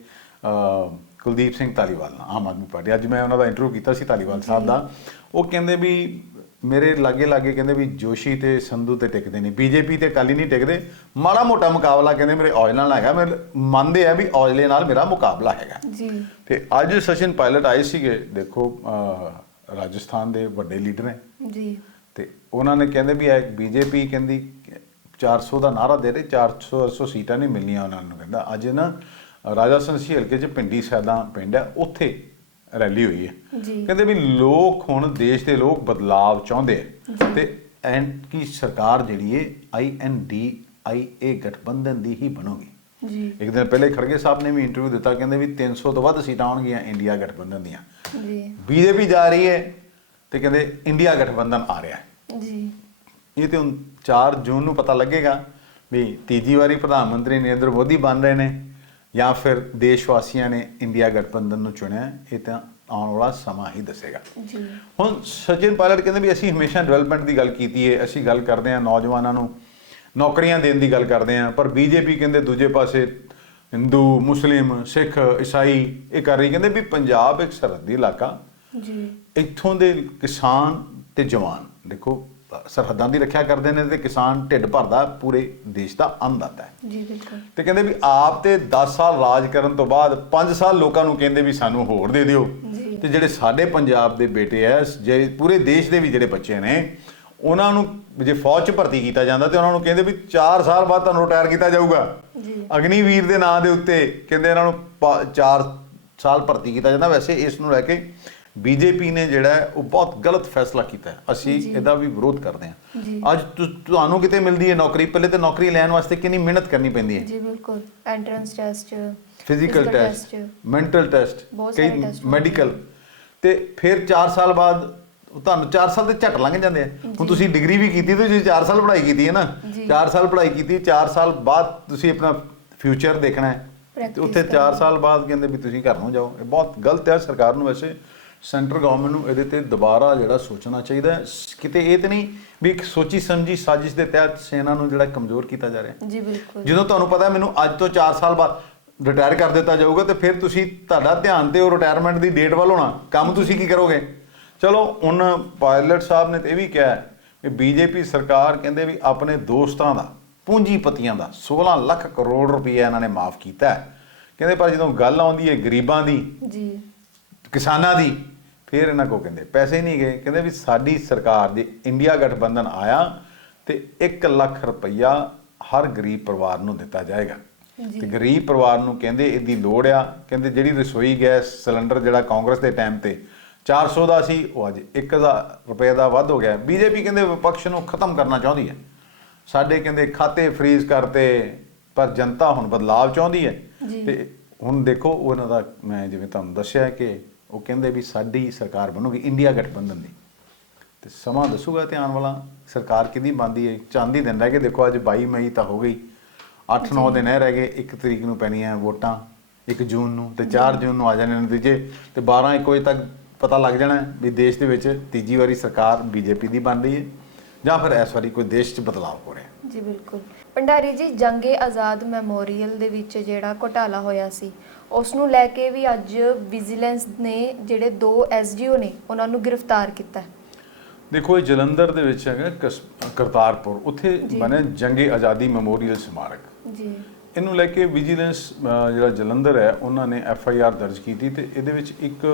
ਕੁਲਦੀਪ ਸਿੰਘ ਧਾਲੀਵਾਲ ਨਾਲ ਆਮ ਆਦਮੀ ਪਾਰਟੀ। ਅੱਜ ਮੈਂ ਉਹਨਾਂ ਦਾ ਇੰਟਰਵਿਊ ਕੀਤਾ ਸੀ ਧਾਲੀਵਾਲ ਸਾਹਿਬ ਦਾ। ਉਹ ਕਹਿੰਦੇ ਵੀ ਮੇਰੇ ਲਾਗੇ ਲਾਗੇ ਕਹਿੰਦੇ ਵੀ ਜੋਸ਼ੀ ਤੇ ਸੰਧੂ ਤੇ ਟਿਕਦੇ ਨਹੀਂ ਬੀਜੇਪੀ ਤੇ ਕਾਲੀ ਨਹੀਂ ਟਿਕਦੇ। ਮਾੜਾ ਮੋਟਾ ਮੁਕਾਬਲਾ ਕਹਿੰਦੇ ਮੇਰੇ ਔਜਲਾ ਨਾਲ ਹੈਗਾ। ਮੈਂ ਮੰਨਦੇ ਆ ਵੀ ਔਜਲੇ ਨਾਲ ਮੇਰਾ ਮੁਕਾਬਲਾ ਹੈਗਾ। ਜੀ। ਤੇ ਅੱਜ ਸਚਿਨ ਪਾਇਲਟ ਆਏ ਸੀਗੇ ਦੇਖੋ ਰਾਜਸਥਾਨ ਦੇ ਵੱਡੇ ਲੀਡਰ ਨੇ। ਜੀ। ਤੇ ਉਹਨਾਂ ਨੇ ਕਹਿੰਦੇ ਵੀ ਇਹ ਬੀਜੇਪੀ ਕਹਿੰਦੀ 400 ਦਾ ਨਾਰਾ ਦੇ ਰਹੇ 400 800 ਸੀਟਾਂ ਨਹੀਂ ਮਿਲਣੀਆਂ ਉਹਨਾਂ ਨੂੰ ਕਹਿੰਦਾ। ਅੱਜ ਨਾ ਰਾਜਾ ਸੰਸੀ ਹਲਕੇ 'ਚ ਪਿੰਡੀ ਸੈਦਾ ਪਿੰਡ ਹੈ ਉੱਥੇ ਰੈਲੀ ਹੋਈ ਹੈ। ਕਹਿੰਦੇ ਵੀ ਲੋਕ ਹੁਣ ਦੇਸ਼ ਦੇ ਲੋਕ ਬਦਲਾਵ ਚਾਹੁੰਦੇ ਆ। ਤੇ ਐਨ ਕੀ ਸਰਕਾਰ ਜਿਹੜੀ ਹੈ ਆਈ ਐਨ ਡੀ ਆਈ ਏ ਗਠਬੰਧਨ ਦੀ ਹੀ ਬਣੂਗੀ। ਜੀ। ਇੱਕ ਦਿਨ ਪਹਿਲੇ ਖੜਗੇ ਸਾਹਿਬ ਨੇ ਵੀ ਇੰਟਰਵਿਊ ਦਿੱਤਾ ਕਹਿੰਦੇ ਵੀ 300 ਤੋਂ ਵੱਧ ਸੀਟਾਂ ਆਉਣਗੀਆਂ ਇੰਡੀਆ ਗਠਬੰਧਨ ਦੀਆਂ। ਜੀ। ਬੀਜੇਪੀ ਜਾ ਰਹੀ ਹੈ ਤੇ ਕਹਿੰਦੇ ਇੰਡੀਆ ਗਠਬੰਧਨ ਆ ਰਿਹਾ ਹੈ। ਜੀ। ਇਹ ਤੇ ਹੁਣ 4 ਜੂਨ ਨੂੰ ਪਤਾ ਲੱਗੇਗਾ ਵੀ ਤੀਜੀ ਵਾਰੀ ਪ੍ਰਧਾਨ ਮੰਤਰੀ ਨਰਿੰਦਰ ਮੋਦੀ ਬਣ ਰਹੇ ਨੇ ਜਾਂ ਫਿਰ ਦੇਸ਼ ਵਾਸੀਆਂ ਨੇ ਇੰਡੀਆ ਗਠਬੰਧਨ ਨੂੰ ਚੁਣਿਆ। ਇਹ ਤਾਂ ਆਉਣ ਵਾਲਾ ਸਮਾਂ ਹੀ ਦੱਸੇਗਾ। ਜੀ। ਹੁਣ ਸਚਿਨ ਪਾਇਲਟ ਕਹਿੰਦੇ ਵੀ ਅਸੀਂ ਹਮੇਸ਼ਾ ਡਿਵੈਲਪਮੈਂਟ ਦੀ ਗੱਲ ਕੀਤੀ ਹੈ ਅਸੀਂ ਗੱਲ ਕਰਦੇ ਹਾਂ ਨੌਜਵਾਨਾਂ ਨੂੰ ਨੌਕਰੀਆਂ ਦੇਣ ਦੀ ਗੱਲ ਕਰਦੇ ਹਾਂ ਪਰ ਬੀਜੇਪੀ ਕਹਿੰਦੇ ਦੂਜੇ ਪਾਸੇ ਹਿੰਦੂ ਮੁਸਲਿਮ ਸਿੱਖ ਈਸਾਈ ਇਹ ਕਰ ਰਹੀ ਕਹਿੰਦੇ ਵੀ ਪੰਜਾਬ ਇੱਕ ਸਰਹੱਦੀ ਇਲਾਕਾ। ਜੀ। ਇੱਥੋਂ ਦੇ ਕਿਸਾਨ ਤੇ ਜਵਾਨ ਦੇਖੋ ਸਰਹੱਦਾਂ ਦੀ ਰੱਖਿਆ ਕਰਦੇ ਨੇ ਤੇ ਕਿਸਾਨ ਢਿੱਡ ਭਰਦਾ ਪੂਰੇ ਦੇਸ਼ ਦਾ ਅੰਨਦਾਤਾ ਹੈ। ਜੀ ਬਿਲਕੁਲ। ਤੇ ਕਹਿੰਦੇ ਵੀ ਆਪ ਤੇ 10 ਸਾਲ ਰਾਜ ਕਰਨ ਤੋਂ ਬਾਅਦ 5 ਸਾਲ ਲੋਕਾਂ ਨੂੰ ਕਹਿੰਦੇ ਵੀ ਸਾਨੂੰ ਹੋਰ ਦੇ ਦਿਓ। ਤੇ ਜਿਹੜੇ ਸਾਡੇ ਪੰਜਾਬ ਦੇ ਬੇਟੇ ਐ ਜੇ ਪੂਰੇ ਦੇਸ਼ ਦੇ ਵੀ ਜਿਹੜੇ ਬੱਚੇ ਨੇ ਉਹਨਾਂ ਨੂੰ ਜੇ ਫੌਜ 'ਚ ਭਰਤੀ ਕੀਤਾ ਜਾਂਦਾ ਤੇ ਉਹਨਾਂ ਨੂੰ ਕਹਿੰਦੇ ਵੀ 4 ਸਾਲ ਬਾਅਦ ਤੁਹਾਨੂੰ ਰਿਟਾਇਰ ਕੀਤਾ ਜਾਊਗਾ। ਜੀ। ਅਗਨੀਵੀਰ ਦੇ ਨਾਂ ਦੇ ਉੱਤੇ ਕਹਿੰਦੇ ਇਹਨਾਂ ਨੂੰ 4 ਸਾਲ ਭਰਤੀ ਕੀਤਾ ਜਾਂਦਾ। ਵੈਸੇ ਇਸ ਨੂੰ ਲੈ ਕੇ ਬੀਜੇਪੀ ਨੇ ਜਿਹੜਾ ਉਹ ਬਹੁਤ ਗਲਤ ਫੈਸਲਾ ਕੀਤਾ ਹੈ। ਅਸੀਂ। ਇਹਦਾ ਵੀ ਵਿਰੋਧ ਕਰਦੇ ਹਾਂ। ਅੱਜ ਤੁਹਾਨੂੰ ਕਿਤੇ ਮਿਲਦੀ ਹੈ ਨੌਕਰੀ? ਪਹਿਲੇ ਤੇ ਨੌਕਰੀ ਲੈਣ ਵਾਸਤੇ ਕਿੰਨੀ ਮਿਹਨਤ ਕਰਨੀ ਪੈਂਦੀ ਹੈ। ਜੀ ਬਿਲਕੁਲ। Entrance test physical test mental test ਕਈ ਮੈਡੀਕਲ ਤੇ ਫਿਰ 4 ਸਾਲ ਬਾਅਦ ਤੁਹਾਨੂੰ 4 ਸਾਲ ਤੇ ਝਟ ਲੰਘ ਜਾਂਦੇ ਆ। ਹੁਣ ਤੁਸੀਂ ਡਿਗਰੀ ਵੀ ਕੀਤੀ ਤੇ ਤੁਸੀਂ 4 ਸਾਲ ਪੜ੍ਹਾਈ ਕੀਤੀ ਹੈ ਨਾ? ਜੀ। 4 ਸਾਲ ਪੜ੍ਹਾਈ ਕੀਤੀ 4 ਸਾਲ ਬਾਅਦ ਤੁਸੀਂ ਆਪਣਾ ਫਿਊਚਰ ਦੇਖਣਾ ਹੈ। ਉੱਥੇ 4 ਕਰਨੀ। ਸਾਲ ਬਾਅਦ ਕਹਿੰਦੇ ਵੀ ਤੁਸੀਂ ਘਰ ਨੂੰ ਜਾਓ। ਇਹ ਬਹੁਤ ਗਲਤ ਹੈ। ਸਰਕਾਰ ਨੂੰ ਵੈਸੇ ਸੈਂਟਰ ਗਵਰਨਮੈਂਟ ਨੂੰ ਇਹਦੇ ਤੇ ਦੁਬਾਰਾ ਜਿਹੜਾ ਸੋਚਣਾ ਚਾਹੀਦਾ ਹੈ ਕਿਤੇ ਇਹ ਤੇ ਨਹੀਂ ਵੀ ਇੱਕ ਸੋਚੀ ਸਮਝੀ ਸਾਜ਼ਿਸ਼ ਦੇ ਤਹਿਤ ਸੈਨਾ ਨੂੰ ਜਿਹੜਾ ਕਮਜ਼ੋਰ ਕੀਤਾ ਜਾ ਰਿਹਾ ਹੈ। ਜੀ ਬਿਲਕੁਲ। ਜਦੋਂ ਤੁਹਾਨੂੰ ਪਤਾ ਮੈਨੂੰ ਅੱਜ ਤੋਂ 4 ਸਾਲ ਬਾਅਦ ਰਿਟਾਇਰ ਕਰ ਦਿੱਤਾ ਜਾਊਗਾ ਤੇ ਫਿਰ ਤੁਸੀਂ ਤੁਹਾਡਾ ਧਿਆਨ ਤੇ ਉਹ ਰਿਟਾਇਰਮੈਂਟ ਦੀ ਡੇਟ ਵੱਲ ਹੋਣਾ। ਕੰਮ ਤੁਸੀਂ ਕੀ ਕਰੋਗੇ? ਚਲੋ ਹੁਣ ਪਾਇਲਟ ਸਾਹਿਬ ਨੇ ਤੇ ਇਹ ਵੀ ਕਿਹਾ ਕਿ ਬੀਜੇਪੀ ਸਰਕਾਰ ਕਹਿੰਦੇ ਵੀ ਆਪਣੇ ਦੋਸਤਾਂ ਦਾ ਪੂੰਜੀਪਤੀਆਂ ਦਾ 16 ਲੱਖ ਕਰੋੜ ਰੁਪਏ ਇਹਨਾਂ ਨੇ ਮਾਫ ਕੀਤਾ ਕਹਿੰਦੇ ਪਰ ਜਦੋਂ ਗੱਲ ਆਉਂਦੀ ਹੈ ਗਰੀਬਾਂ ਦੀ ਜੀ। ਕਿਸਾਨਾਂ ਦੀ ਫਿਰ ਇਹਨਾਂ ਕੋ ਕਹਿੰਦੇ ਪੈਸੇ ਨਹੀਂ ਗਏ। ਕਹਿੰਦੇ ਵੀ ਸਾਡੀ ਸਰਕਾਰ ਦੇ ਇੰਡੀਆ ਗਠਬੰਧਨ ਆਇਆ ਤੇ 1 ਲੱਖ ਰੁਪਈਆ ਹਰ ਗਰੀਬ ਪਰਿਵਾਰ ਨੂੰ ਦਿੱਤਾ ਜਾਏਗਾ। ਜੀ। ਤੇ ਗਰੀਬ ਪਰਿਵਾਰ ਨੂੰ ਕਹਿੰਦੇ ਇਹਦੀ ਲੋੜ ਆ। ਕਹਿੰਦੇ ਜਿਹੜੀ ਰਸੋਈ ਗੈਸ ਸਿਲੰਡਰ ਜਿਹੜਾ ਕਾਂਗਰਸ ਦੇ ਟਾਈਮ ਤੇ 400 ਦਾ ਸੀ ਉਹ ਅੱਜ 1000 ਰੁਪਏ ਦਾ ਵੱਧ ਹੋ ਗਿਆ। ਬੀਜੇਪੀ ਕਹਿੰਦੇ ਵਿਪਕਸ਼ ਨੂੰ ਖਤਮ ਕਰਨਾ ਚਾਹੁੰਦੀ ਹੈ। ਸਾਡੇ ਕਹਿੰਦੇ ਖਾਤੇ ਫ੍ਰੀਜ਼ ਕਰਤੇ ਪਰ ਜਨਤਾ ਹੁਣ ਬਦਲਾਵ ਚਾਹੁੰਦੀ ਹੈ। ਜੀ। ਤੇ ਹੁਣ ਦੇਖੋ ਉਹਨਾਂ ਦਾ ਮੈਂ ਜਿਵੇਂ ਤੁਹਾਨੂੰ ਦੱਸਿਆ ਕਿ ਉਹ ਕਹਿੰਦੇ ਵੀ ਸਾਡੀ ਸਰਕਾਰ ਬਣੂਗੀ ਇੰਡੀਆ ਗਠਬੰਧਨ ਦੀ। ਤੇ ਸਮਾਂ ਦੱਸੂਗਾ ਤੇ ਆਉਣ ਵਾਲਾ ਸਰਕਾਰ ਕਿਹਦੀ ਬਣਦੀ ਹੈ? ਚਾਂਦੀ ਦਿਨ ਰਹਿ ਗਏ ਦੇਖੋ ਅੱਜ 22 ਮਈ ਤਾਂ ਹੋ ਗਈ। 8-9 ਦਿਨ ਰਹਿ ਗਏ 1 ਤਰੀਕ ਨੂੰ ਪੈਣੀਆਂ ਵੋਟਾਂ 1 ਜੂਨ ਨੂੰ ਤੇ 4 ਜੂਨ ਨੂੰ ਆ ਜਾਣੇ ਨਤੀਜੇ ਤੇ 12-1 ਵਜੇ ਤੱਕ ਪਤਾ ਲੱਗ ਜਾਣਾ ਵੀ ਦੇਸ਼ ਦੇ ਵਿੱਚ ਤੀਜੀ ਵਾਰੀ ਸਰਕਾਰ ਬੀਜੇਪੀ ਦੀ ਬਣ ਰਹੀ ਹੈ ਜਾਂ ਫਿਰ ਇਸ ਵਾਰੀ ਕੋਈ ਦੇਸ਼ 'ਚ ਬਦਲਾਅ ਹੋ ਰਿਹਾ। ਜੀ ਬਿਲਕੁਲ। ਭੰਡਾਰੀ ਜੀ ਜੰਗੇ ਆਜ਼ਾਦ ਮੈਮੋਰੀਅਲ ਦੇ ਵਿੱਚ ਜਿਹੜਾ ਘੁਟਾਲਾ ਹੋਇਆ ਸੀ ਉਸ ਨੂੰ ਲੈ ਕੇ ਵੀ ਅੱਜ ਵਿਜੀਲੈਂਸ ਨੇ ਜਿਹੜੇ ਦੋ ਐਸਡੀਓ ਨੇ ਉਹਨਾਂ ਨੂੰ ਗ੍ਰਿਫਤਾਰ ਕੀਤਾ। ਦੇਖੋ ਇਹ ਜਲੰਧਰ ਦੇ ਵਿੱਚ ਹੈਗਾ ਕਰਤਾਰਪੁਰ। ਉੱਥੇ। ਬਣਿਆ ਜੰਗੇ ਆਜ਼ਾਦੀ ਮੈਮੋਰੀਅਲ ਸਮਾਰਕ। ਜੀ। ਇਹਨੂੰ ਲੈ ਕੇ ਵਿਜੀਲੈਂਸ ਜਿਹੜਾ ਜਲੰਧਰ ਹੈ ਉਹਨਾਂ ਨੇ ਐਫ ਆਈ ਆਰ ਦਰਜ ਕੀਤੀ ਤੇ ਇਹਦੇ ਵਿੱਚ ਇੱਕ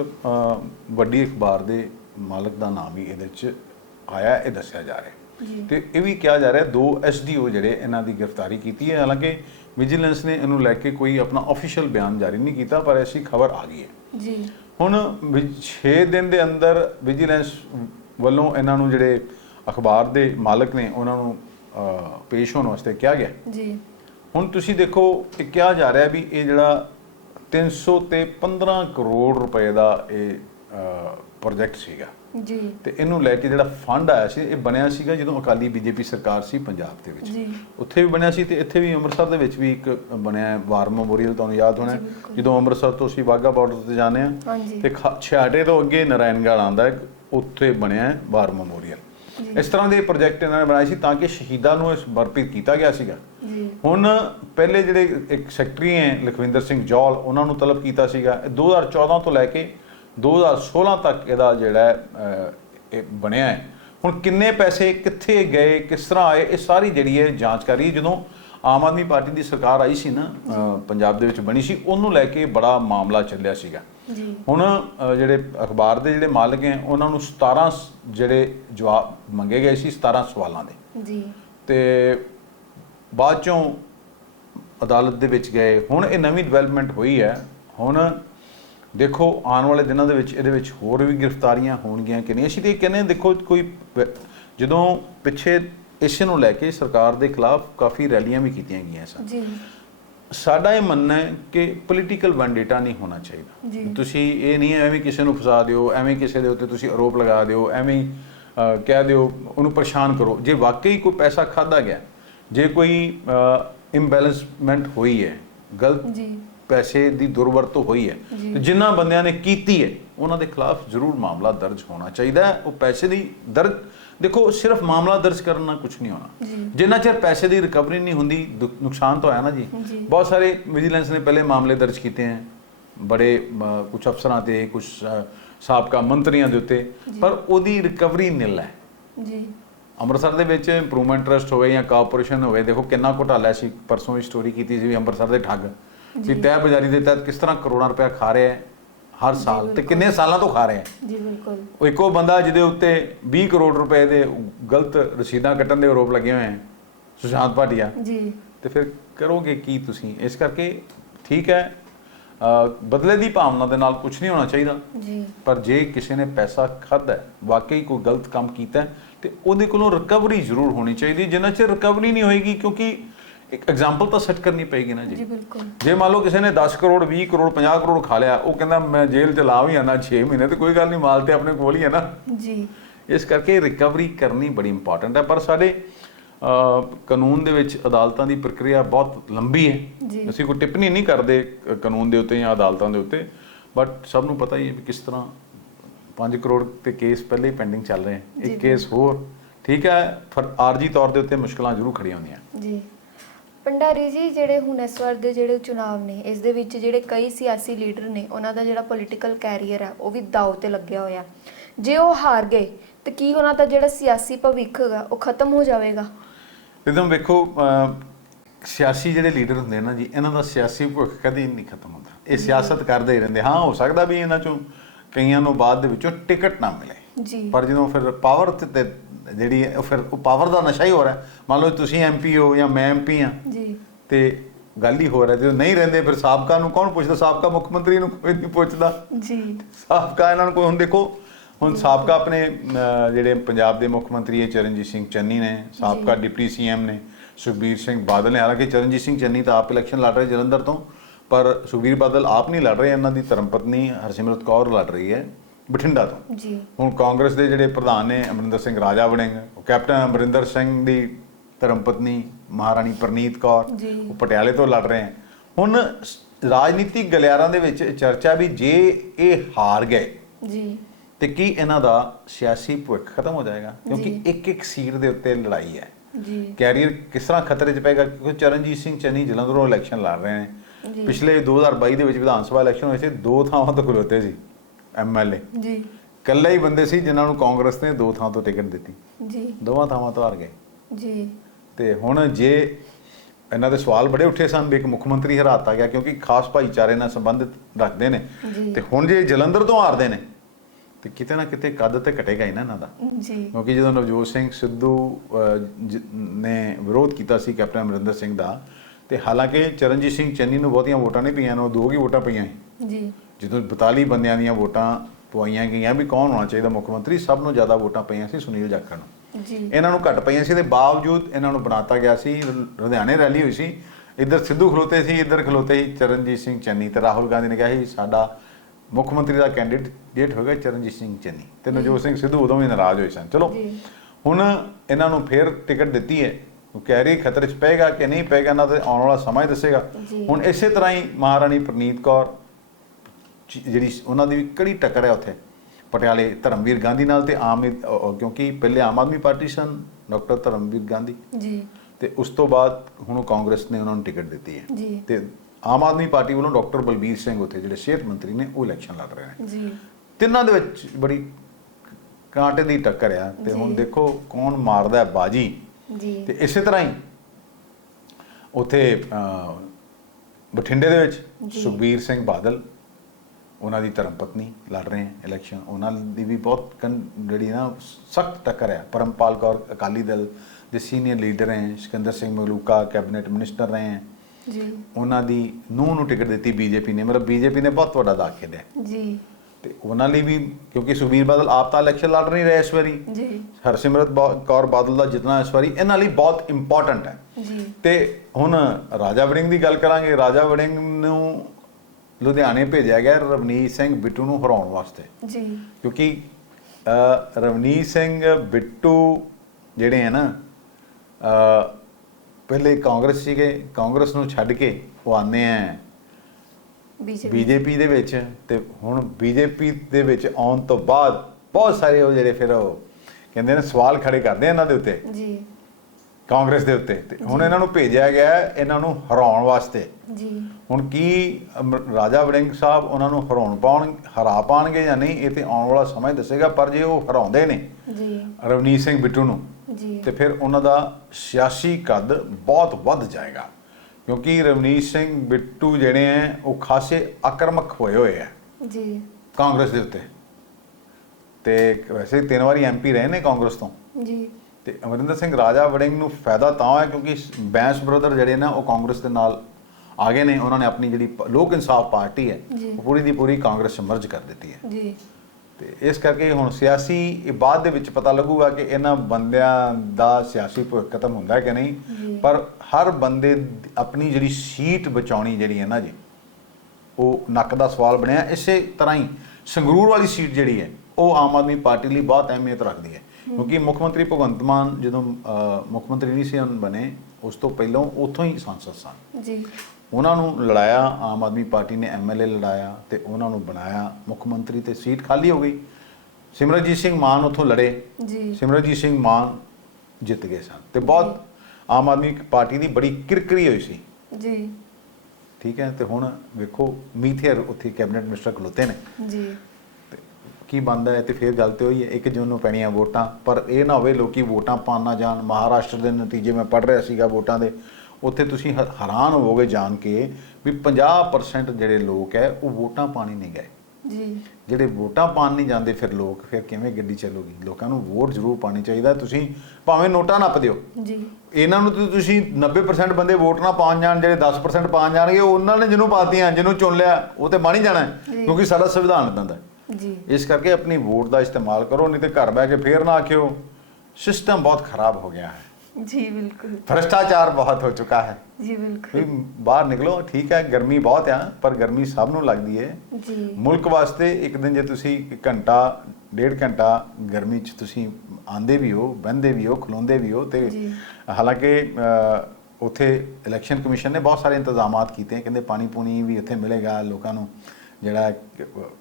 ਵੱਡੀ ਅਖਬਾਰ ਦੇ ਮਾਲਕ ਦਾ ਨਾਮ ਵੀ ਇਹਦੇ ਵਿੱਚ ਆਇਆ ਇਹ ਦੱਸਿਆ ਜਾ ਰਿਹਾ ਤੇ ਇਹ ਵੀ ਕਿਹਾ ਜਾ ਰਿਹਾ ਦੋ ਐਸਡੀਓ ਜਿਹੜੇ ਇਹਨਾਂ ਦੀ ਗ੍ਰਿਫਤਾਰੀ ਕੀਤੀ ਹੈ। ਹਾਲਾਂਕਿ ਵਿਜੀਲੈਂਸ ਨੇ ਇਹਨੂੰ ਲੈ ਕੇ ਕੋਈ ਆਪਣਾ ਅਫੀਸ਼ੀਅਲ ਬਿਆਨ ਜਾਰੀ ਨਹੀਂ ਕੀਤਾ ਪਰ ਐਸੀ ਖਬਰ ਆ ਗਈ ਹੈ। ਜੀ। ਹੁਣ 6 ਦਿਨ ਦੇ ਅੰਦਰ ਵਿਜੀਲੈਂਸ ਵੱਲੋਂ ਇਹਨਾਂ ਨੂੰ ਜਿਹੜੇ ਅਖਬਾਰ ਦੇ ਮਾਲਕ ਨੇ ਉਹਨਾਂ ਨੂੰ ਪੇਸ਼ ਹੋਣ ਵਾਸਤੇ ਕਿਹਾ ਗਿਆ। ਜੀ। ਹੁਣ ਤੁਸੀਂ ਦੇਖੋ ਇਹ ਕਿਹਾ ਜਾ ਰਿਹਾ ਵੀ ਇਹ ਜਿਹੜਾ 300 ਤੇ 15 ਕਰੋੜ ਰੁਪਏ ਦਾ ਇਹ ਪ੍ਰੋਜੈਕਟ ਸੀਗਾ। ਜੀ। ਤੇ ਇਹਨੂੰ ਲੈ ਕੇ ਜਿਹੜਾ ਫੰਡ ਆਇਆ ਸੀ ਇਹ ਬਣਿਆ ਸੀਗਾ ਜਦੋਂ ਅਕਾਲੀ ਬੀਜੇਪੀ ਸਰਕਾਰ ਸੀ ਪੰਜਾਬ ਦੇ ਵਿੱਚ। ਉੱਥੇ ਵੀ ਬਣਿਆ ਸੀ ਤੇ ਇੱਥੇ ਵੀ ਅੰਮ੍ਰਿਤਸਰ ਦੇ ਵਿੱਚ ਵੀ ਇੱਕ ਬਣਿਆ ਹੈ ਵਾਰ ਮੈਮੋਰੀਅਲ ਤੁਹਾਨੂੰ ਯਾਦ ਹੋਣਾ। ਜਦੋਂ ਅੰਮ੍ਰਿਤਸਰ ਤੋਂ ਅਸੀਂ ਵਾਹਗਾ ਬਾਰਡਰ ਤੇ ਜਾਂਦੇ ਆ ਤੇ ਛਿਆਟੇ ਤੋਂ ਅੱਗੇ ਨਾਰਾਇਣਗੜ੍ਹ ਆਉਂਦਾ ਹੈ ਉੱਥੇ ਬਣਿਆ ਹੈ ਵਾਰ ਮੈਮੋਰੀਅਲ। ਇਸ ਤਰ੍ਹਾਂ ਦੇ ਪ੍ਰੋਜੈਕਟ ਇਹਨਾਂ ਨੇ ਬਣਾਏ ਸੀ ਤਾਂ ਕਿ ਸ਼ਹੀਦਾਂ ਨੂੰ ਇਸ ਸਮਰਪਿਤ ਕੀਤਾ ਗਿਆ ਸੀਗਾ। ਜੀ। ਹੁਣ ਪਹਿਲੇ ਜਿਹੜੇ ਇੱਕ ਸੈਕਟਰੀ ਹੈ ਲਖਵਿੰਦਰ ਸਿੰਘ ਜੌਲ ਉਹਨਾਂ ਨੂੰ ਤਲਬ ਕੀਤਾ ਸੀਗਾ। ਇਹ 2014 ਤੋਂ ਲੈ ਕੇ 2016 ਤੱਕ ਇਹਦਾ ਜਿਹੜਾ ਇਹ ਬਣਿਆ ਹੈ। ਹੁਣ ਕਿੰਨੇ ਪੈਸੇ ਕਿੱਥੇ ਗਏ ਕਿਸ ਤਰ੍ਹਾਂ ਆਏ ਇਹ ਸਾਰੀ ਜਿਹੜੀ ਹੈ ਜਾਂਚ ਕਰ ਰਹੀ ਹੈ ਜਦੋਂ ਆਮ ਆਦਮੀ ਪਾਰਟੀ ਦੀ ਸਰਕਾਰ ਆਈ ਸੀ ਨਾ ਪੰਜਾਬ ਦੇ ਵਿੱਚ ਬਣੀ ਸੀ ਉਹਨੂੰ ਲੈ ਕੇ ਬੜਾ ਮਾਮਲਾ ਚੱਲਿਆ ਸੀਗਾ। ਜੀ। ਹੁਣ ਜਿਹੜੇ ਅਖਬਾਰ ਦੇ ਜਿਹੜੇ ਮਾਲਕ ਹੈ ਉਹਨਾਂ ਨੂੰ 17 ਸ- ਜਿਹੜੇ ਜਵਾਬ ਮੰਗੇ ਗਏ ਸੀ 17 ਸਵਾਲਾਂ ਦੇ। ਜੀ। ਤੇ ਬਾਅਦ ਚੋਂ ਅਦਾਲਤ ਦੇ ਵਿੱਚ ਗਏ। ਹੁਣ ਇਹ ਨਵੀਂ ਡਿਵੈਲਪਮੈਂਟ ਹੋਈ ਹੈ। ਹੁਣ ਦੇਖੋ ਆਉਣ ਵਾਲੇ ਦਿਨਾਂ ਦੇ ਵਿੱਚ ਇਹਦੇ ਵਿੱਚ ਹੋਰ ਵੀ ਗ੍ਰਿਫਤਾਰੀਆਂ ਹੋਣਗੀਆਂ ਕਿ ਨਹੀਂ? ਅਸੀਂ ਤੇ ਇਹ ਕਹਿੰਦੇ ਦੇਖੋ ਕੋਈ ਜਦੋਂ ਪਿੱਛੇ ਇਸੇ ਨੂੰ ਲੈ ਕੇ ਸਰਕਾਰ ਦੇ ਖਿਲਾਫ ਕਾਫੀ ਰੈਲੀਆਂ ਵੀ ਕੀਤੀਆਂ ਗਈਆਂ ਸਨ। ਜੀ। ਸਾਡਾ ਇਹ ਮੰਨਣਾ ਹੈ ਕਿ ਪੋਲੀਟੀਕਲ ਵੈਂਡੇਟਾ ਨਹੀਂ ਹੋਣਾ। ਚਾਹੀਦਾ। ਤੁਸੀਂ ਇਹ ਨਹੀਂ ਐਵੇਂ ਕਿਸੇ ਨੂੰ ਫਸਾ ਦਿਓ ਐਵੇਂ ਕਿਸੇ ਦੇ ਉੱਤੇ ਤੁਸੀਂ ਆਰੋਪ ਲਗਾ ਦਿਓ ਐਵੇਂ ਕਹਿ ਦਿਓ ਉਹਨੂੰ ਪਰੇਸ਼ਾਨ ਕਰੋ। ਜੇ ਵਾਕਈ ਕੋਈ ਪੈਸਾ ਖਾਦਾ ਗਿਆ ਜੇ ਕੋਈ ਇੰਬੈਲੈਂਸਮੈਂਟ ਹੋਈ ਹੈ ਗਲਤ ਜੀ। ਪੈਸੇ ਦੀ ਦੁਰਵਰਤੋਂ ਹੋਈ ਹੈ। ਤੇ ਜਿਨ੍ਹਾਂ ਬੰਦਿਆਂ ਨੇ ਕੀਤੀ ਹੈ ਉਹਨਾਂ ਦੇ ਖਿਲਾਫ ਜ਼ਰੂਰ ਮਾਮਲਾ ਦਰਜ ਹੋਣਾ ਚਾਹੀਦਾ ਹੈ। ਉਹ ਪੈਸੇ ਦੀ ਦਰਜ ਦੇਖੋ ਸਿਰਫ ਮਾਮਲਾ ਦਰਜ ਕਰਨ ਨਾਲ ਕੁਝ ਨਹੀਂ ਹੋਣਾ। ਜਿੰਨਾ ਚਿਰ ਪੈਸੇ ਦੀ ਰਿਕਵਰੀ ਨਹੀਂ ਹੁੰਦੀ ਨੁਕਸਾਨ ਤਾਂ ਹੋਇਆ ਨਾ ਜੀ। ਬਹੁਤ ਸਾਰੇ ਵਿਜੀਲੈਂਸ ਨੇ ਪਹਿਲੇ ਮਾਮਲੇ ਦਰਜ ਕੀਤੇ ਹਨ ਬੜੇ ਕੁਝ ਅਫਸਰਾਂ ਤੇ ਕੁਝ ਸਾਬਕਾ ਮੰਤਰੀਆਂ ਦੇ ਉੱਤੇ। ਪਰ ਉਹਦੀ ਰਿਕਵਰੀ ਨਿਲ ਹੈ ਜੀ। ਅੰਮ੍ਰਿਤਸਰ ਦੇ ਵਿੱਚ ਇੰਪਰੂਵਮੈਂਟ ਟਰਸਟ ਹੋਵੇ ਜਾਂ ਕਾਰਪੋਰੇਸ਼ਨ ਹੋਵੇ ਦੇਖੋ ਕਿੰਨਾ ਘੁਟਾਲਾ ਸੀ। ਪਰਸੋਂ ਵੀ ਸਟੋਰੀ ਕੀਤੀ ਸੀ ਵੀ ਅੰਮ੍ਰਿਤਸਰ ਦੇ ਠੱਗ। ਵੀ ਤੈਅ ਬਾਜ਼ਾਰੀ ਦੇ ਤਹਿਤ ਕਿਸ ਤਰ੍ਹਾਂ ਕਰੋੜਾਂ ਰੁਪਇਆ ਖਾ ਰਿਹਾ ਹੈ ਹਰ ਸਾਲ ਤੇ ਕਿੰਨੇ ਸਾਲਾਂ ਤੋਂ ਖਾ ਰਿਹਾ ਹੈ? ਜੀ ਬਿਲਕੁਲ। ਉਹ ਇੱਕੋ ਬੰਦਾ ਜਿਹਦੇ ਉੱਤੇ 20 ਕਰੋੜ ਰੁਪਏ ਦੇ ਗਲਤ ਰਸੀਦਾਂ ਕੱਟਣ ਦੇ ਆਰੋਪ ਲੱਗੇ ਹੋਏ ਹਨ ਸੁਸ਼ਾਂਤ ਭਾਟੀਆ। ਜੀ। ਤੇ ਫਿਰ ਕਰੋਗੇ ਕੀ ਤੁਸੀਂ? ਇਸ ਕਰਕੇ ਠੀਕ ਹੈ ਬਦਲੇ ਦੀ ਭਾਵਨਾ ਦੇ ਨਾਲ ਕੁਝ ਨਹੀਂ ਹੋਣਾ ਚਾਹੀਦਾ। ਜੀ। ਪਰ ਜੇ ਕਿਸੇ ਨੇ ਪੈਸਾ ਖਾਧਾ ਹੈ, ਵਾਕਈ ਕੋਈ ਗਲਤ ਕੰਮ ਕੀਤਾ ਹੈ, ਤੇ ਉਹਦੇ ਕੋਲੋਂ ਰਿਕਵਰੀ ਜ਼ਰੂਰ ਹੋਣੀ ਚਾਹੀਦੀ ਜਿੰਨਾ ਚਿਰ ਰਿਕਵਰੀ ਨਹੀਂ ਹੋਏਗੀ ਕਿਉਂਕਿ ਇੱਕ ਐਗਜ਼ਾਮਪਲ ਤਾਂ ਸੈੱਟ ਕਰਨੀ ਪਏਗੀ ਨਾ ਜੀ। ਜੀ ਬਿਲਕੁਲ। ਜੇ ਮੰਨ ਲਓ ਕਿਸੇ ਨੇ 10 ਕਰੋੜ 20 ਕਰੋੜ 50 ਕਰੋੜ ਖਾ ਲਿਆ ਉਹ ਕਹਿੰਦਾ ਮੈਂ ਜੇਲ੍ਹ ਚ ਲਾ ਵੀ ਆਣਾ 6 ਮਹੀਨੇ ਤੇ ਕੋਈ ਗੱਲ ਨਹੀਂ ਮਾਲ ਤੇ ਆਪਣੇ ਕੋਲ ਹੀ ਹੈ ਨਾ। ਜੀ। ਇਸ ਕਰਕੇ ਰਿਕਵਰੀ ਕਰਨੀ ਬੜੀ ਇੰਪੋਰਟੈਂਟ ਹੈ ਪਰ ਸਾਡੇ ਅ, ਕਾਨੂੰਨ ਦੇ ਵਿੱਚ ਅਦਾਲਤਾਂ ਦੀ ਪ੍ਰਕਿਰਿਆ ਬਹੁਤ ਲੰਬੀ ਹੈ। ਅਸੀਂ ਕੋਈ ਟਿੱਪਣੀ ਨਹੀਂ ਕਰਦੇ ਕਾਨੂੰਨ ਦੇ ਉੱਤੇ ਜਾਂ ਅਦਾਲਤਾਂ ਦੇ ਉੱਤੇ ਬਟ ਸਭ ਨੂੰ ਪਤਾ ਹੀ ਹੈ ਵੀ ਕਿਸ ਤਰ੍ਹਾਂ 5 ਕਰੋੜ ਤੇ ਕੇਸ ਪਹਿਲੇ ਹੀ ਪੈਂਡਿੰਗ ਚੱਲ ਰਹੇ ਹੈ। ਇੱਕ ਕੇਸ ਹੋਰ ਠੀਕ ਹੈ ਆਰਜੀ ਤੌਰ ਦੇ ਉੱਤੇ ਮੁਸ਼ਕਲਾਂ ਜ਼ਰੂਰ ਖੜੀਆਂ ਹੁੰਦੀਆਂ। ਜੀ। ਭੰਡਾਰੀ ਜੀ ਜਿਹੜੇ ਹੁਣ ਇਸ ਵਾਰ ਦੇ ਜਿਹੜੇ ਚੁਣਾਵ ਨੇ ਇਸ ਦੇ ਵਿੱਚ ਜਿਹੜੇ ਕਈ ਸਿਆਸੀ ਲੀਡਰ ਨੇ ਉਹਨਾਂ ਦਾ ਜਿਹੜਾ ਪੋਲੀਟੀਕਲ ਕੈਰੀਅਰ ਹੈ ਉਹ ਵੀ ਦਾਅ ਤੇ ਲੱਗਿਆ ਹੋਇਆ। ਜੇ ਉਹ ਹਾਰ ਗਏ ਤੇ ਕੀ ਉਹਨਾਂ ਦਾ ਜਿਹੜਾ ਸਿਆਸੀ ਭਵਿੱਖ ਹੈਗਾ ਉਹ ਖਤਮ ਹੋ ਜਾਵੇਗਾ? ਇਦਾਂ ਵੇਖੋ ਸਿਆਸੀ ਜਿਹੜੇ ਲੀਡਰ ਹੁੰਦੇ ਨੇ ਨਾ ਜੀ ਇਹਨਾਂ ਦਾ ਸਿਆਸੀ ਭੁੱਖ ਕਦੇ ਨਹੀਂ ਖਤਮ ਹੁੰਦਾ। ਇਹ ਸਿਆਸਤ ਕਰਦੇ ਹੀ ਰਹਿੰਦੇ ਹਾਂ ਹੋ ਸਕਦਾ ਵੀ ਇਹਨਾਂ ਚੋਂ ਕਈਆਂ ਨੂੰ ਬਾਅਦ ਦੇ ਵਿੱਚੋਂ ਟਿਕਟ ਨਾ ਮਿਲੇ। ਜੀ। ਪਰ ਜਦੋਂ ਫਿਰ ਪਾਵਰ ਤੇ ਜਿਹੜੀ ਉਹ ਫਿਰ ਉਹ ਪਾਵਰ ਦਾ ਨਸ਼ਾ ਹੀ ਹੋ ਰਿਹਾ। ਮੰਨ ਲਓ ਤੁਸੀਂ ਐਮਪੀ ਹੋ ਜਾਂ ਮੈਂ ਐਮਪੀ ਆ ਜੀ। ਤੇ ਗੱਲ ਹੀ ਹੋ ਰਿਹਾ ਜਦੋਂ ਨਹੀਂ ਰਹਿੰਦੇ ਫਿਰ ਸਾਬਕਾ ਨੂੰ ਕੌਣ ਪੁੱਛਦਾ? ਸਾਬਕਾ ਮੁੱਖ ਮੰਤਰੀ ਨੂੰ ਕੋਈ ਨਹੀਂ ਪੁੱਛਦਾ। ਜੀ। ਸਾਬਕਾ ਇਹਨਾਂ ਨੂੰ ਕੋਈ ਹੁਣ ਦੇਖੋ ਹੁਣ ਸਾਬਕਾ ਆਪਣੇ ਜਿਹੜੇ ਪੰਜਾਬ ਦੇ ਮੁੱਖ ਮੰਤਰੀ ਹੈ ਚਰਨਜੀਤ ਸਿੰਘ ਚੰਨੀ ਨੇ ਸਾਬਕਾ ਡਿਪਟੀ ਸੀਐਮ ਨੇ ਸੁਖਬੀਰ ਸਿੰਘ ਬਾਦਲ ਨੇ। ਹਾਲਾਂਕਿ ਚਰਨਜੀਤ ਸਿੰਘ ਚੰਨੀ ਤਾਂ ਆਪ ਇਲੈਕਸ਼ਨ ਲੜ ਰਹੇ ਜਲੰਧਰ ਤੋਂ ਪਰ ਸੁਖਬੀਰ ਬਾਦਲ ਆਪ ਨਹੀਂ ਲੜ ਰਹੇ ਇਹਨਾਂ ਦੀ ਧਰਮਪਤਨੀ ਹਰਸਿਮਰਤ ਕੌਰ ਲੜ ਰਹੀ ਹੈ। ਬਠਿੰਡਾ ਤੋਂ। ਜੀ। ਹੁਣ ਕਾਂਗਰਸ ਦੇ ਜਿਹੜੇ ਪ੍ਰਧਾਨ ਨੇ ਅਮਰਿੰਦਰ ਸਿੰਘ ਰਾਜਾ ਵੜਿੰਗ ਉਹ ਕੈਪਟਨ ਅਮਰਿੰਦਰ ਸਿੰਘ ਦੀ ਧਰਮਪਤਨੀ ਮਹਾਰਾਣੀ ਪ੍ਰਨੀਤ ਕੌਰ। ਉਹ ਪਟਿਆਲੇ ਤੋਂ ਲੜ ਰਹੇ ਹਨ। ਹੁਣ ਰਾਜਨੀਤਿਕ ਗਲਿਆਰਾਂ ਦੇ ਵਿੱਚ ਚਰਚਾ ਵੀ ਜੇ ਇਹ ਹਾਰ ਗਏ ਜੀ। ਤੇ ਕੀ ਇਹਨਾਂ ਦਾ ਸਿਆਸੀ ਭੁੱਖ ਖਤਮ ਹੋ ਜਾਏਗਾ? ਕਿਉਂਕਿ। ਇੱਕ ਇੱਕ ਸੀਟ ਦੇ ਉੱਤੇ ਲੜਾਈ ਹੈ। ਜੀ। ਕੈਰੀਅਰ ਕਿਸ ਤਰ੍ਹਾਂ ਖਤਰੇ 'ਚ ਪਏਗਾ? ਕਿਉਂਕਿ ਚਰਨਜੀਤ ਸਿੰਘ ਚੰਨੀ ਜਲੰਧਰੋਂ ਇਲੈਕਸ਼ਨ ਲੜ ਰਹੇ ਨੇ। ਪਿਛਲੇ 2022 ਦੇ ਵਿੱਚ ਵਿਧਾਨ ਸਭਾ ਇਲੈਕਸ਼ਨ ਹੋਏ ਸੀ ਦੋ ਥਾਵਾਂ ਤੋਂ ਖਲੋਤੇ ਸੀ। ਐਮਐਲਏ ਜੀ। ਇਕੱਲੇ ਹੀ ਬੰਦੇ ਸੀ ਜਿਨ੍ਹਾਂ ਨੂੰ ਕਾਂਗਰਸ ਨੇ ਦੋ ਥਾਂ ਤੋਂ ਟਿਕਟ ਦਿੱਤੀ। ਜੀ। ਦੋਵਾਂ ਥਾਵਾਂ ਤੋਂ ਹਾਰ ਗਏ। ਜੀ। ਤੇ ਹੁਣ ਜੇ ਇਹਨਾਂ ਦੇ ਸਵਾਲ ਬੜੇ ਉੱਠੇ ਸਨ ਵੀ ਇੱਕ ਮੁੱਖ ਮੰਤਰੀ ਹਰਾਤਾ ਗਿਆ ਕਿਉਂਕਿ ਖਾਸ ਭਾਈਚਾਰੇ ਨਾਲ ਸੰਬੰਧਿਤ ਰੱਖਦੇ ਨੇ। ਤੇ ਹੁਣ ਜੇ ਜਲੰਧਰ ਤੋਂ ਹਾਰਦੇ ਨੇ ਤੇ ਕਿਤੇ ਨਾ ਕਿਤੇ ਕੱਦ ਤੇ ਘਟੇਗਾ ਹੀ ਨਾ ਇਹਨਾਂ ਦਾ। ਜੀ। ਕਿਉਂਕਿ ਜਦੋਂ ਨਵਜੋਤ ਸਿੰਘ ਸਿੱਧੂ ਨੇ ਵਿਰੋਧ ਕੀਤਾ ਸੀ ਕੈਪਟਨ ਅਮਰਿੰਦਰ ਸਿੰਘ ਦਾ ਤੇ ਹਾਲਾਂਕਿ ਚਰਨਜੀਤ ਸਿੰਘ ਚੰਨੀ ਨੂੰ ਬਹੁਤੀਆਂ ਵੋਟਾਂ ਨਹੀਂ ਪਈਆਂ ਨੇ ਦੋ ਹੀ ਵੋਟਾਂ ਪਈਆਂ ਜੀ। ਜਦੋਂ 42 ਬੰਦਿਆਂ ਦੀਆਂ ਵੋਟਾਂ ਪਵਾਈਆਂ ਗਈਆਂ ਵੀ ਕੌਣ ਹੋਣਾ ਚਾਹੀਦਾ ਮੁੱਖ ਮੰਤਰੀ ਸਭ ਨੂੰ ਜ਼ਿਆਦਾ ਵੋਟਾਂ ਪਈਆਂ ਸੀ ਸੁਨੀਲ ਜਾਖੜ ਨੂੰ। ਜੀ। ਇਹਨਾਂ ਨੂੰ ਘੱਟ ਪਈਆਂ ਸੀ ਤੇ ਬਾਵਜੂਦ ਇਹਨਾਂ ਨੂੰ ਬਣਾਤਾ ਗਿਆ ਸੀ ਲੁਧਿਆਣੇ ਰੈਲੀ ਹੋਈ ਸੀ। ਇੱਧਰ ਸਿੱਧੂ ਖਲੋਤੇ ਸੀ ਇੱਧਰ ਖਲੋਤੇ ਸੀ ਚਰਨਜੀਤ ਸਿੰਘ ਚੰਨੀ ਤੇ ਰਾਹੁਲ ਗਾਂਧੀ ਨੇ ਕਿਹਾ ਸੀ ਸਾਡਾ ਮੁੱਖ ਮੰਤਰੀ ਦਾ ਕੈਂਡੀਡੇਟ ਹੋਏਗਾ ਚਰਨਜੀਤ ਸਿੰਘ ਚੰਨੀ। ਤੇ ਨਵਜੋਤ ਸਿੰਘ ਸਿੱਧੂ ਉਦੋਂ ਵੀ ਨਾਰਾਜ਼ ਹੋਏ ਸਨ। ਚਲੋ। ਹੁਣ ਇਹਨਾਂ ਨੂੰ ਫੇਰ ਟਿਕਟ ਦਿੱਤੀ ਹੈ। ਉਹ ਕਹਿ ਰਹੀ ਖਤਰੇ 'ਚ ਪਏਗਾ ਕਿ ਨਹੀਂ ਪਏਗਾ ਨਾ ਤੇ ਆਉਣ ਵਾਲਾ ਸਮਾਂ ਹੀ ਦੱਸੇਗਾ। ਹੁਣ ਇਸੇ ਤਰ੍ਹਾਂ ਹੀ ਮਹਾਰਾਣੀ ਪ੍ਰਨੀਤ ਕੌਰ ਜਿਹੜੀ ਉਹਨਾਂ ਦੀ ਵੀ ਕੜੀ ਟੱਕਰ ਹੈ ਉੱਥੇ? ਪਟਿਆਲੇ ਧਰਮਵੀਰ ਗਾਂਧੀ ਨਾਲ ਤੇ ਆਮ ਕਿਉਂਕਿ ਪਹਿਲੇ ਆਮ ਆਦਮੀ ਪਾਰਟੀ ਸਨ ਡਾਕਟਰ ਧਰਮਵੀਰ ਗਾਂਧੀ। ਜੀ। ਤੇ ਉਸ ਤੋਂ ਬਾਅਦ ਹੁਣ ਕਾਂਗਰਸ ਨੇ ਉਹਨਾਂ ਨੂੰ ਟਿਕਟ ਦਿੱਤੀ ਹੈ। ਜੀ। ਤੇ ਆਮ ਆਦਮੀ ਪਾਰਟੀ ਵੱਲੋਂ ਡਾਕਟਰ ਬਲਬੀਰ ਸਿੰਘ ਉੱਥੇ ਜਿਹੜੇ ਸਿਹਤ ਮੰਤਰੀ ਨੇ ਉਹ ਇਲੈਕਸ਼ਨ ਲੜ ਰਹੇ ਨੇ। ਜੀ। ਤਿੰਨਾਂ ਦੇ ਵਿੱਚ ਬੜੀ ਕਾਂਟੇ ਦੀ ਟੱਕਰ ਆ ਤੇ ਹੁਣ। ਦੇਖੋ ਕੌਣ ਮਾਰਦਾ ਹੈ ਬਾਜੀ। ਜੀ। ਤੇ ਇਸੇ ਤਰ੍ਹਾਂ ਹੀ ਉਥੇ ਬਠਿੰਡੇ ਦੇ ਵਿੱਚ। ਸੁਖਬੀਰ ਸਿੰਘ ਬਾਦਲ ਉਹਨਾਂ ਦੀ ਧਰਮ ਪਤਨੀ ਲੜ ਰਹੇ ਹੈ ਇਲੈਕਸ਼ਨ ਉਹਨਾਂ ਦੀ ਵੀ ਬਹੁਤ ਜਿਹੜੀ ਨਾ ਸਖਤ ਟੱਕਰ ਹੈ। ਪਰਮਪਾਲ ਕੌਰ ਅਕਾਲੀ ਦਲ ਦੇ ਸੀਨੀਅਰ ਲੀਡਰ ਹੈ ਸਿਕੰਦਰ ਸਿੰਘ ਮਲੂਕਾ ਕੈਬਨਿਟ ਮਿਨਿਸਟਰ ਰਹੇ ਹੈ। ਜੀ। ਉਹਨਾਂ ਦੀ ਨੂੰਹ ਨੂੰ ਟਿਕਟ ਦਿੱਤੀ ਬੀਜੇਪੀ ਨੇ। ਮਤਲਬ ਬੀਜੇਪੀ ਨੇ ਬਹੁਤ ਵੱਡਾ ਦਾਅ ਖੇਡਿਆ ਜੀ। ਤੇ ਉਹਨਾਂ ਲਈ ਵੀ ਕਿਉਂਕਿ ਸੁਖਬੀਰ ਬਾਦਲ ਆਪ ਤਾਂ ਇਲੈਕਸ਼ਨ ਲੜ ਨਹੀਂ ਰਹੇ ਇਸ ਵਾਰੀ। ਜੀ। ਹਰਸਿਮਰਤ ਕੌਰ ਬਾਦਲ ਦਾ ਜਿੱਤਣਾ ਇਸ ਵਾਰੀ ਇਹਨਾਂ ਲਈ ਬਹੁਤ ਇੰਪੋਰਟੈਂਟ ਹੈ। ਜੀ। ਤੇ ਹੁਣ ਰਾਜਾ ਵੜਿੰਗ ਦੀ ਗੱਲ ਕਰਾਂਗੇ। ਰਾਜਾ ਵੜਿੰਗ ਨੂੰ ਲੁਧਿਆਣੇ ਭੇਜਿਆ ਗਿਆ ਰਵਨੀਤ ਸਿੰਘ ਬਿੱਟੂ ਨੂੰ ਹਰਾਉਣ ਵਾਸਤੇ। ਜੀ। ਕਿਉਂਕਿ ਅ, ਰਵਨੀਤ ਸਿੰਘ ਬਿੱਟੂ ਜਿਹੜੇ ਹੈ ਨਾ ਅ, ਪਹਿਲੇ ਕਾਂਗਰਸ ਸੀਗੇ ਕਾਂਗਰਸ ਨੂੰ ਛੱਡ ਕੇ ਉਹ ਆਨੇ ਆ ਬੀਜੇਪੀ। ਬੀਜੇਪੀ ਦੇ ਵਿੱਚ ਤੇ ਹੁਣ ਬੀਜੇਪੀ ਦੇ ਵਿੱਚ ਆਉਣ ਤੋਂ ਬਾਅਦ ਬਹੁਤ ਸਾਰੇ ਉਹ ਜਿਹੜੇ ਫਿਰ ਉਹ ਕਹਿੰਦੇ ਨੇ ਸਵਾਲ ਖੜੇ ਕਰਦੇ ਆ ਇਹਨਾਂ ਦੇ ਉੱਤੇ। ਜੀ। ਕਾਂਗਰਸ ਦੇ ਉੱਤੇ ਤੇ ਹੁਣ ਇਹਨਾਂ ਨੂੰ ਭੇਜਿਆ ਗਿਆ ਹੈ ਇਹਨਾਂ ਨੂੰ ਹਰਾਉਣ ਵਾਸਤੇ। ਜੀ। ਹੁਣ ਕੀ ਅਮ, ਰਾਜਾ ਵੜਿੰਗ ਸਾਹਿਬ ਉਹਨਾਂ ਨੂੰ ਹਰਾਉਣ ਪਾਉਣ ਹਰਾ ਪਾਣਗੇ ਜਾਂ ਨਹੀਂ ਇਹ ਤੇ ਆਉਣ ਵਾਲਾ ਸਮਾਂ ਹੀ ਦੱਸੇਗਾ ਪਰ ਜੇ ਉਹ ਹਰਾਉਂਦੇ ਨੇ ਜੀ। ਰਵਨੀਤ ਸਿੰਘ ਬਿੱਟੂ ਨੂੰ ਜੀ। ਤੇ ਫਿਰ ਉਹਨਾਂ ਦਾ ਸਿਆਸੀ ਕੱਦ ਬਹੁਤ ਵੱਧ ਜਾਏਗਾ। ਕਿਉਂਕਿ ਰਵਨੀਤ ਸਿੰਘ ਬਿੱਟੂ ਜਿਹੜੇ ਹੈ ਉਹ ਖਾਸੇ ਆਕਰਮਕ ਹੋਏ ਹੋਏ ਹੈ ਜੀ। ਕਾਂਗਰਸ ਦੇ ਉੱਤੇ। ਤੇ ਵੈਸੇ ਤਿੰਨ ਵਾਰੀ ਐਮਪੀ ਰਹੇ ਨੇ ਕਾਂਗਰਸ ਤੋਂ। ਜੀ। ਤੇ ਅਮਰਿੰਦਰ ਸਿੰਘ ਰਾਜਾ ਵੜਿੰਗ ਨੂੰ ਫਾਇਦਾ ਤਾਂ ਹੈ ਕਿਉਂਕਿ ਬੈਂਸ ਬ੍ਰਦਰ ਜਿਹੜੇ ਨੇ ਉਹ ਕਾਂਗਰਸ ਦੇ ਨਾਲ ਆ ਗਏ ਨੇ ਉਹਨਾਂ ਨੇ ਆਪਣੀ ਜਿਹੜੀ ਲੋਕ ਇਨਸਾਫ ਪਾਰਟੀ ਹੈ। ਉਹ ਪੂਰੀ ਦੀ ਪੂਰੀ ਕਾਂਗਰਸ 'ਚ ਮਰਜ ਕਰ ਦਿੱਤੀ ਹੈ। ਜੀ। ਤੇ ਇਸ ਕਰਕੇ ਹੁਣ ਸਿਆਸੀ ਇਹ ਬਾਅਦ ਦੇ ਵਿੱਚ ਪਤਾ ਲੱਗੂਗਾ ਕਿ ਇਹਨਾਂ ਬੰਦਿਆਂ ਦਾ ਸਿਆਸੀ ਭਵਿੱਖ ਖਤਮ ਹੁੰਦਾ ਹੈ ਕਿ। ਨਹੀਂ। ਪਰ ਹਰ ਬੰਦੇ ਆਪਣੀ ਜਿਹੜੀ ਸੀਟ ਬਚਾਉਣੀ ਜਿਹੜੀ ਹੈ ਨਾ ਜੀ ਉਹ ਨੱਕ ਦਾ ਸਵਾਲ ਬਣਿਆ। ਇਸੇ ਤਰ੍ਹਾਂ ਹੀ ਸੰਗਰੂਰ ਵਾਲੀ ਸੀਟ ਜਿਹੜੀ ਹੈ ਉਹ ਆਮ ਆਦਮੀ ਪਾਰਟੀ ਲਈ ਬਹੁਤ ਅਹਿਮੀਅਤ ਰੱਖਦੀ ਹੈ। ਕਿਉਂਕਿ ਮੁੱਖ ਮੰਤਰੀ ਭਗਵੰਤ ਮਾਨ ਜਦੋਂ ਮੁੱਖ ਮੰਤਰੀ ਨਹੀਂ ਸੀ ਬਣੇ ਉਸ ਤੋਂ ਪਹਿਲਾਂ ਉੱਥੋਂ ਹੀ ਸੰਸਦ ਸਨ। ਜੀ। ਉਹਨਾਂ ਨੂੰ ਲੜਾਇਆ ਆਮ ਆਦਮੀ ਪਾਰਟੀ ਨੇ ਐਮਐਲਏ ਲੜਾਇਆ ਤੇ ਉਹਨਾਂ ਨੂੰ ਬਣਾਇਆ ਮੁੱਖ ਮੰਤਰੀ ਤੇ ਸੀਟ ਖਾਲੀ ਹੋ ਗਈ। ਸਿਮਰਜੀਤ ਸਿੰਘ ਮਾਨ ਉੱਥੋਂ ਲੜੇ। ਜੀ। ਸਿਮਰਜੀਤ ਸਿੰਘ ਮਾਨ ਜਿੱਤ ਗਏ ਸਨ ਤੇ ਬਹੁਤ ਆਮ ਆਦਮੀ ਪਾਰਟੀ ਦੀ ਬੜੀ ਕਿਰਕਰੀ ਹੋਈ ਸੀ। ਜੀ। ਠੀਕ ਹੈ ਤੇ ਹੁਣ ਵੇਖੋ ਮੀਥੇਰ ਉੱਥੇ ਕੈਬਨਿਟ ਮਿਨਿਸਟਰ ਖਲੋਤੇ ਨੇ। ਜੀ। ਕੀ ਬੰਦਾ ਹੈ ਤੇ ਫਿਰ ਗੱਲ ਤੇ ਹੋਈ ਹੈ ਇੱਕ ਜੂਨ ਨੂੰ ਪੈਣੀਆਂ ਵੋਟਾਂ ਪਰ ਇਹ ਨਾ ਹੋਵੇ ਲੋਕੀ ਵੋਟਾਂ ਪਾਉਣ ਨਾ ਜਾਣ ਮਹਾਰਾਸ਼ਟਰ ਦੇ ਨਤੀਜੇ ਮੈਂ ਪੜ੍ਹ ਰਿਹਾ ਸੀਗਾ ਵੋਟਾਂ ਦੇ ਉੱਥੇ ਤੁਸੀਂ ਹੈਰਾਨ ਹੋਵੋਗੇ ਜਾਣ ਕੇ ਵੀ 50% ਜਿਹੜੇ ਲੋਕ ਹੈ ਉਹ ਵੋਟਾਂ ਪਾਣੀ ਨਹੀਂ ਗਏ। ਜੀ। ਜਿਹੜੇ ਵੋਟਾਂ ਪਾਣ ਨਹੀਂ ਜਾਂਦੇ ਫਿਰ ਲੋਕ ਫਿਰ ਕਿਵੇਂ ਗੱਡੀ ਚੱਲੂਗੀ? ਲੋਕਾਂ ਨੂੰ ਵੋਟ ਜ਼ਰੂਰ ਪਾਣੀ ਚਾਹੀਦਾ ਤੁਸੀਂ ਭਾਵੇਂ ਨੋਟਾਂ ਨੱਪ ਦਿਓ। ਜੀ। ਇਹਨਾਂ ਨੂੰ ਤੇ ਤੁਸੀਂ 90% ਬੰਦੇ ਵੋਟ ਨਾ ਪਾਣ ਜਾਣ ਜਿਹੜੇ 10% ਪਾਣ ਜਾਣਗੇ ਉਹਨਾਂ ਨੇ ਜਿਹਨੂੰ ਪਾਤੀਆਂ ਜਿਹਨੂੰ ਚੁਣ ਲਿਆ ਉਹ ਤੇ ਬਣ ਹੀ ਜਾਣਾ। ਕਿਉਂਕਿ ਸਾਡਾ ਸੰਵਿਧਾਨ ਇਦਾਂ ਦਾ ਹੈ। ਜੀ। ਇਸ ਕਰਕੇ ਆਪਣੀ ਵੋਟ ਦਾ ਇਸਤੇਮਾਲ ਕਰੋ ਨਹੀਂ ਤੇ ਘਰ ਬਹਿ ਕੇ ਫੇਰ ਨਾ ਆਖਿਓ ਸਿਸਟਮ ਬਹੁਤ ਖਰਾਬ ਹੋ ਗਿਆ ਹੈ। ਜੀ ਬਿਲਕੁਲ। ਭ੍ਰਸ਼ਟਾਚਾਰ ਬਹੁਤ ਹੋ ਚੁੱਕਾ ਹੈ। ਜੀ ਬਿਲਕੁਲ। ਵੀ ਬਾਹਰ ਨਿਕਲੋ ਠੀਕ ਹੈ ਗਰਮੀ ਬਹੁਤ ਆ ਪਰ ਗਰਮੀ ਸਭ ਨੂੰ ਲੱਗਦੀ ਹੈ। ਜੀ। ਮੁਲਕ ਵਾਸਤੇ ਇੱਕ ਦਿਨ ਜੇ ਤੁਸੀਂ ਇੱਕ ਘੰਟਾ ਡੇਢ ਘੰਟਾ ਗਰਮੀ 'ਚ ਤੁਸੀਂ ਆਂਦੇ ਵੀ ਹੋ ਬਹਿੰਦੇ ਵੀ ਹੋ ਖਲੋਂਦੇ ਵੀ ਹੋ ਤੇ। ਹਾਲਾਂਕਿ ਉੱਥੇ ਇਲੈਕਸ਼ਨ ਕਮਿਸ਼ਨ ਨੇ ਬਹੁਤ ਸਾਰੇ ਇੰਤਜ਼ਾਮਾਤ ਕੀਤੇ ਕਹਿੰਦੇ ਪਾਣੀ ਪੂਣੀ ਵੀ ਇੱਥੇ ਮਿਲੇਗਾ ਲੋਕਾਂ ਨੂੰ। ਜਿਹੜਾ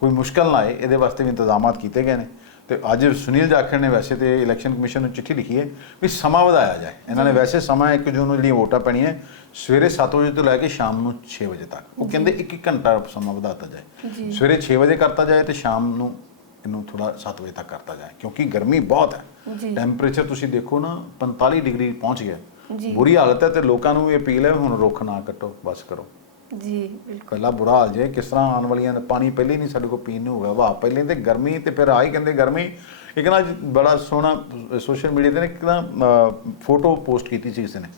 ਕੋਈ ਮੁਸ਼ਕਲ ਨਾ ਆਏ ਇਹਦੇ ਵਾਸਤੇ ਵੀ ਇੰਤਜ਼ਾਮਾਤ ਕੀਤੇ ਗਏ ਨੇ। ਤੇ ਅੱਜ ਸੁਨੀਲ ਜਾਖੜ ਨੇ ਵੈਸੇ ਤੇ ਇਲੈਕਸ਼ਨ ਕਮਿਸ਼ਨ ਨੂੰ ਚਿੱਠੀ ਲਿਖੀ ਹੈ ਵੀ ਸਮਾਂ ਵਧਾਇਆ ਜਾਏ। ਇਹਨਾਂ ਨੇ ਵੈਸੇ ਸਮਾਂ ਇੱਕ ਜੂਨ ਨੂੰ ਜਿਹੜੀਆਂ ਵੋਟਾਂ ਪੈਣੀਆਂ ਸਵੇਰੇ 7 ਵਜੇ ਤੋਂ ਲੈ ਕੇ ਸ਼ਾਮ ਨੂੰ 6 ਵਜੇ ਤੱਕ। ਉਹ ਕਹਿੰਦੇ ਇੱਕ ਇੱਕ ਘੰਟਾ ਸਮਾਂ ਵਧਾਤਾ ਜਾਏ। ਸਵੇਰੇ 6 ਵਜੇ ਕਰਤਾ ਜਾਏ ਤੇ ਸ਼ਾਮ ਨੂੰ ਇਹਨੂੰ ਥੋੜਾ 7 ਵਜੇ ਤੱਕ ਕਰਤਾ ਜਾਏ ਕਿਉਂਕਿ ਗਰਮੀ ਬਹੁਤ ਹੈ। ਟੈਂਪਰੇਚਰ ਤੁਸੀਂ ਦੇਖੋ ਨਾ 45 ਡਿਗਰੀ ਪਹੁੰਚ ਗਿਆ। ਜੀ। ਬੁਰੀ ਹਾਲਤ ਹੈ ਤੇ ਲੋਕਾਂ ਨੂੰ ਇਹ ਅਪੀਲ ਹੈ ਹੁਣ ਰੁੱਖ ਨਾ ਕੱਟੋ ਬਸ ਕਰੋ। ਜੀ ਬਿਲਕੁਲ। ਕੱਲਾ ਬੁਰਾ ਹਾਲ ਜੇ ਕਿਸ ਤਰ੍ਹਾਂ ਆਉਣ ਵਾਲੀਆਂ ਪਾਣੀ ਪਹਿਲੇ ਨਹੀਂ ਸਾਡੇ ਕੋਲ ਪੀਣ ਨੂੰ ਹੋਗਾ ਵਾਹ ਪਹਿਲੇ ਤੇ ਗਰਮੀ ਤੇ ਫਿਰ ਆ ਹੀ ਕਹਿੰਦੇ ਗਰਮੀ। ਇੱਕ ਨਾ ਬੜਾ ਸੋਹਣਾ ਸੋਸ਼ਲ ਮੀਡੀਆ ਤੇ ਨਾ ਇੱਕ ਨਾ ਫੋਟੋ ਪੋਸਟ ਕੀਤੀ ਸੀ ਕਿਸੇ ਨੇ।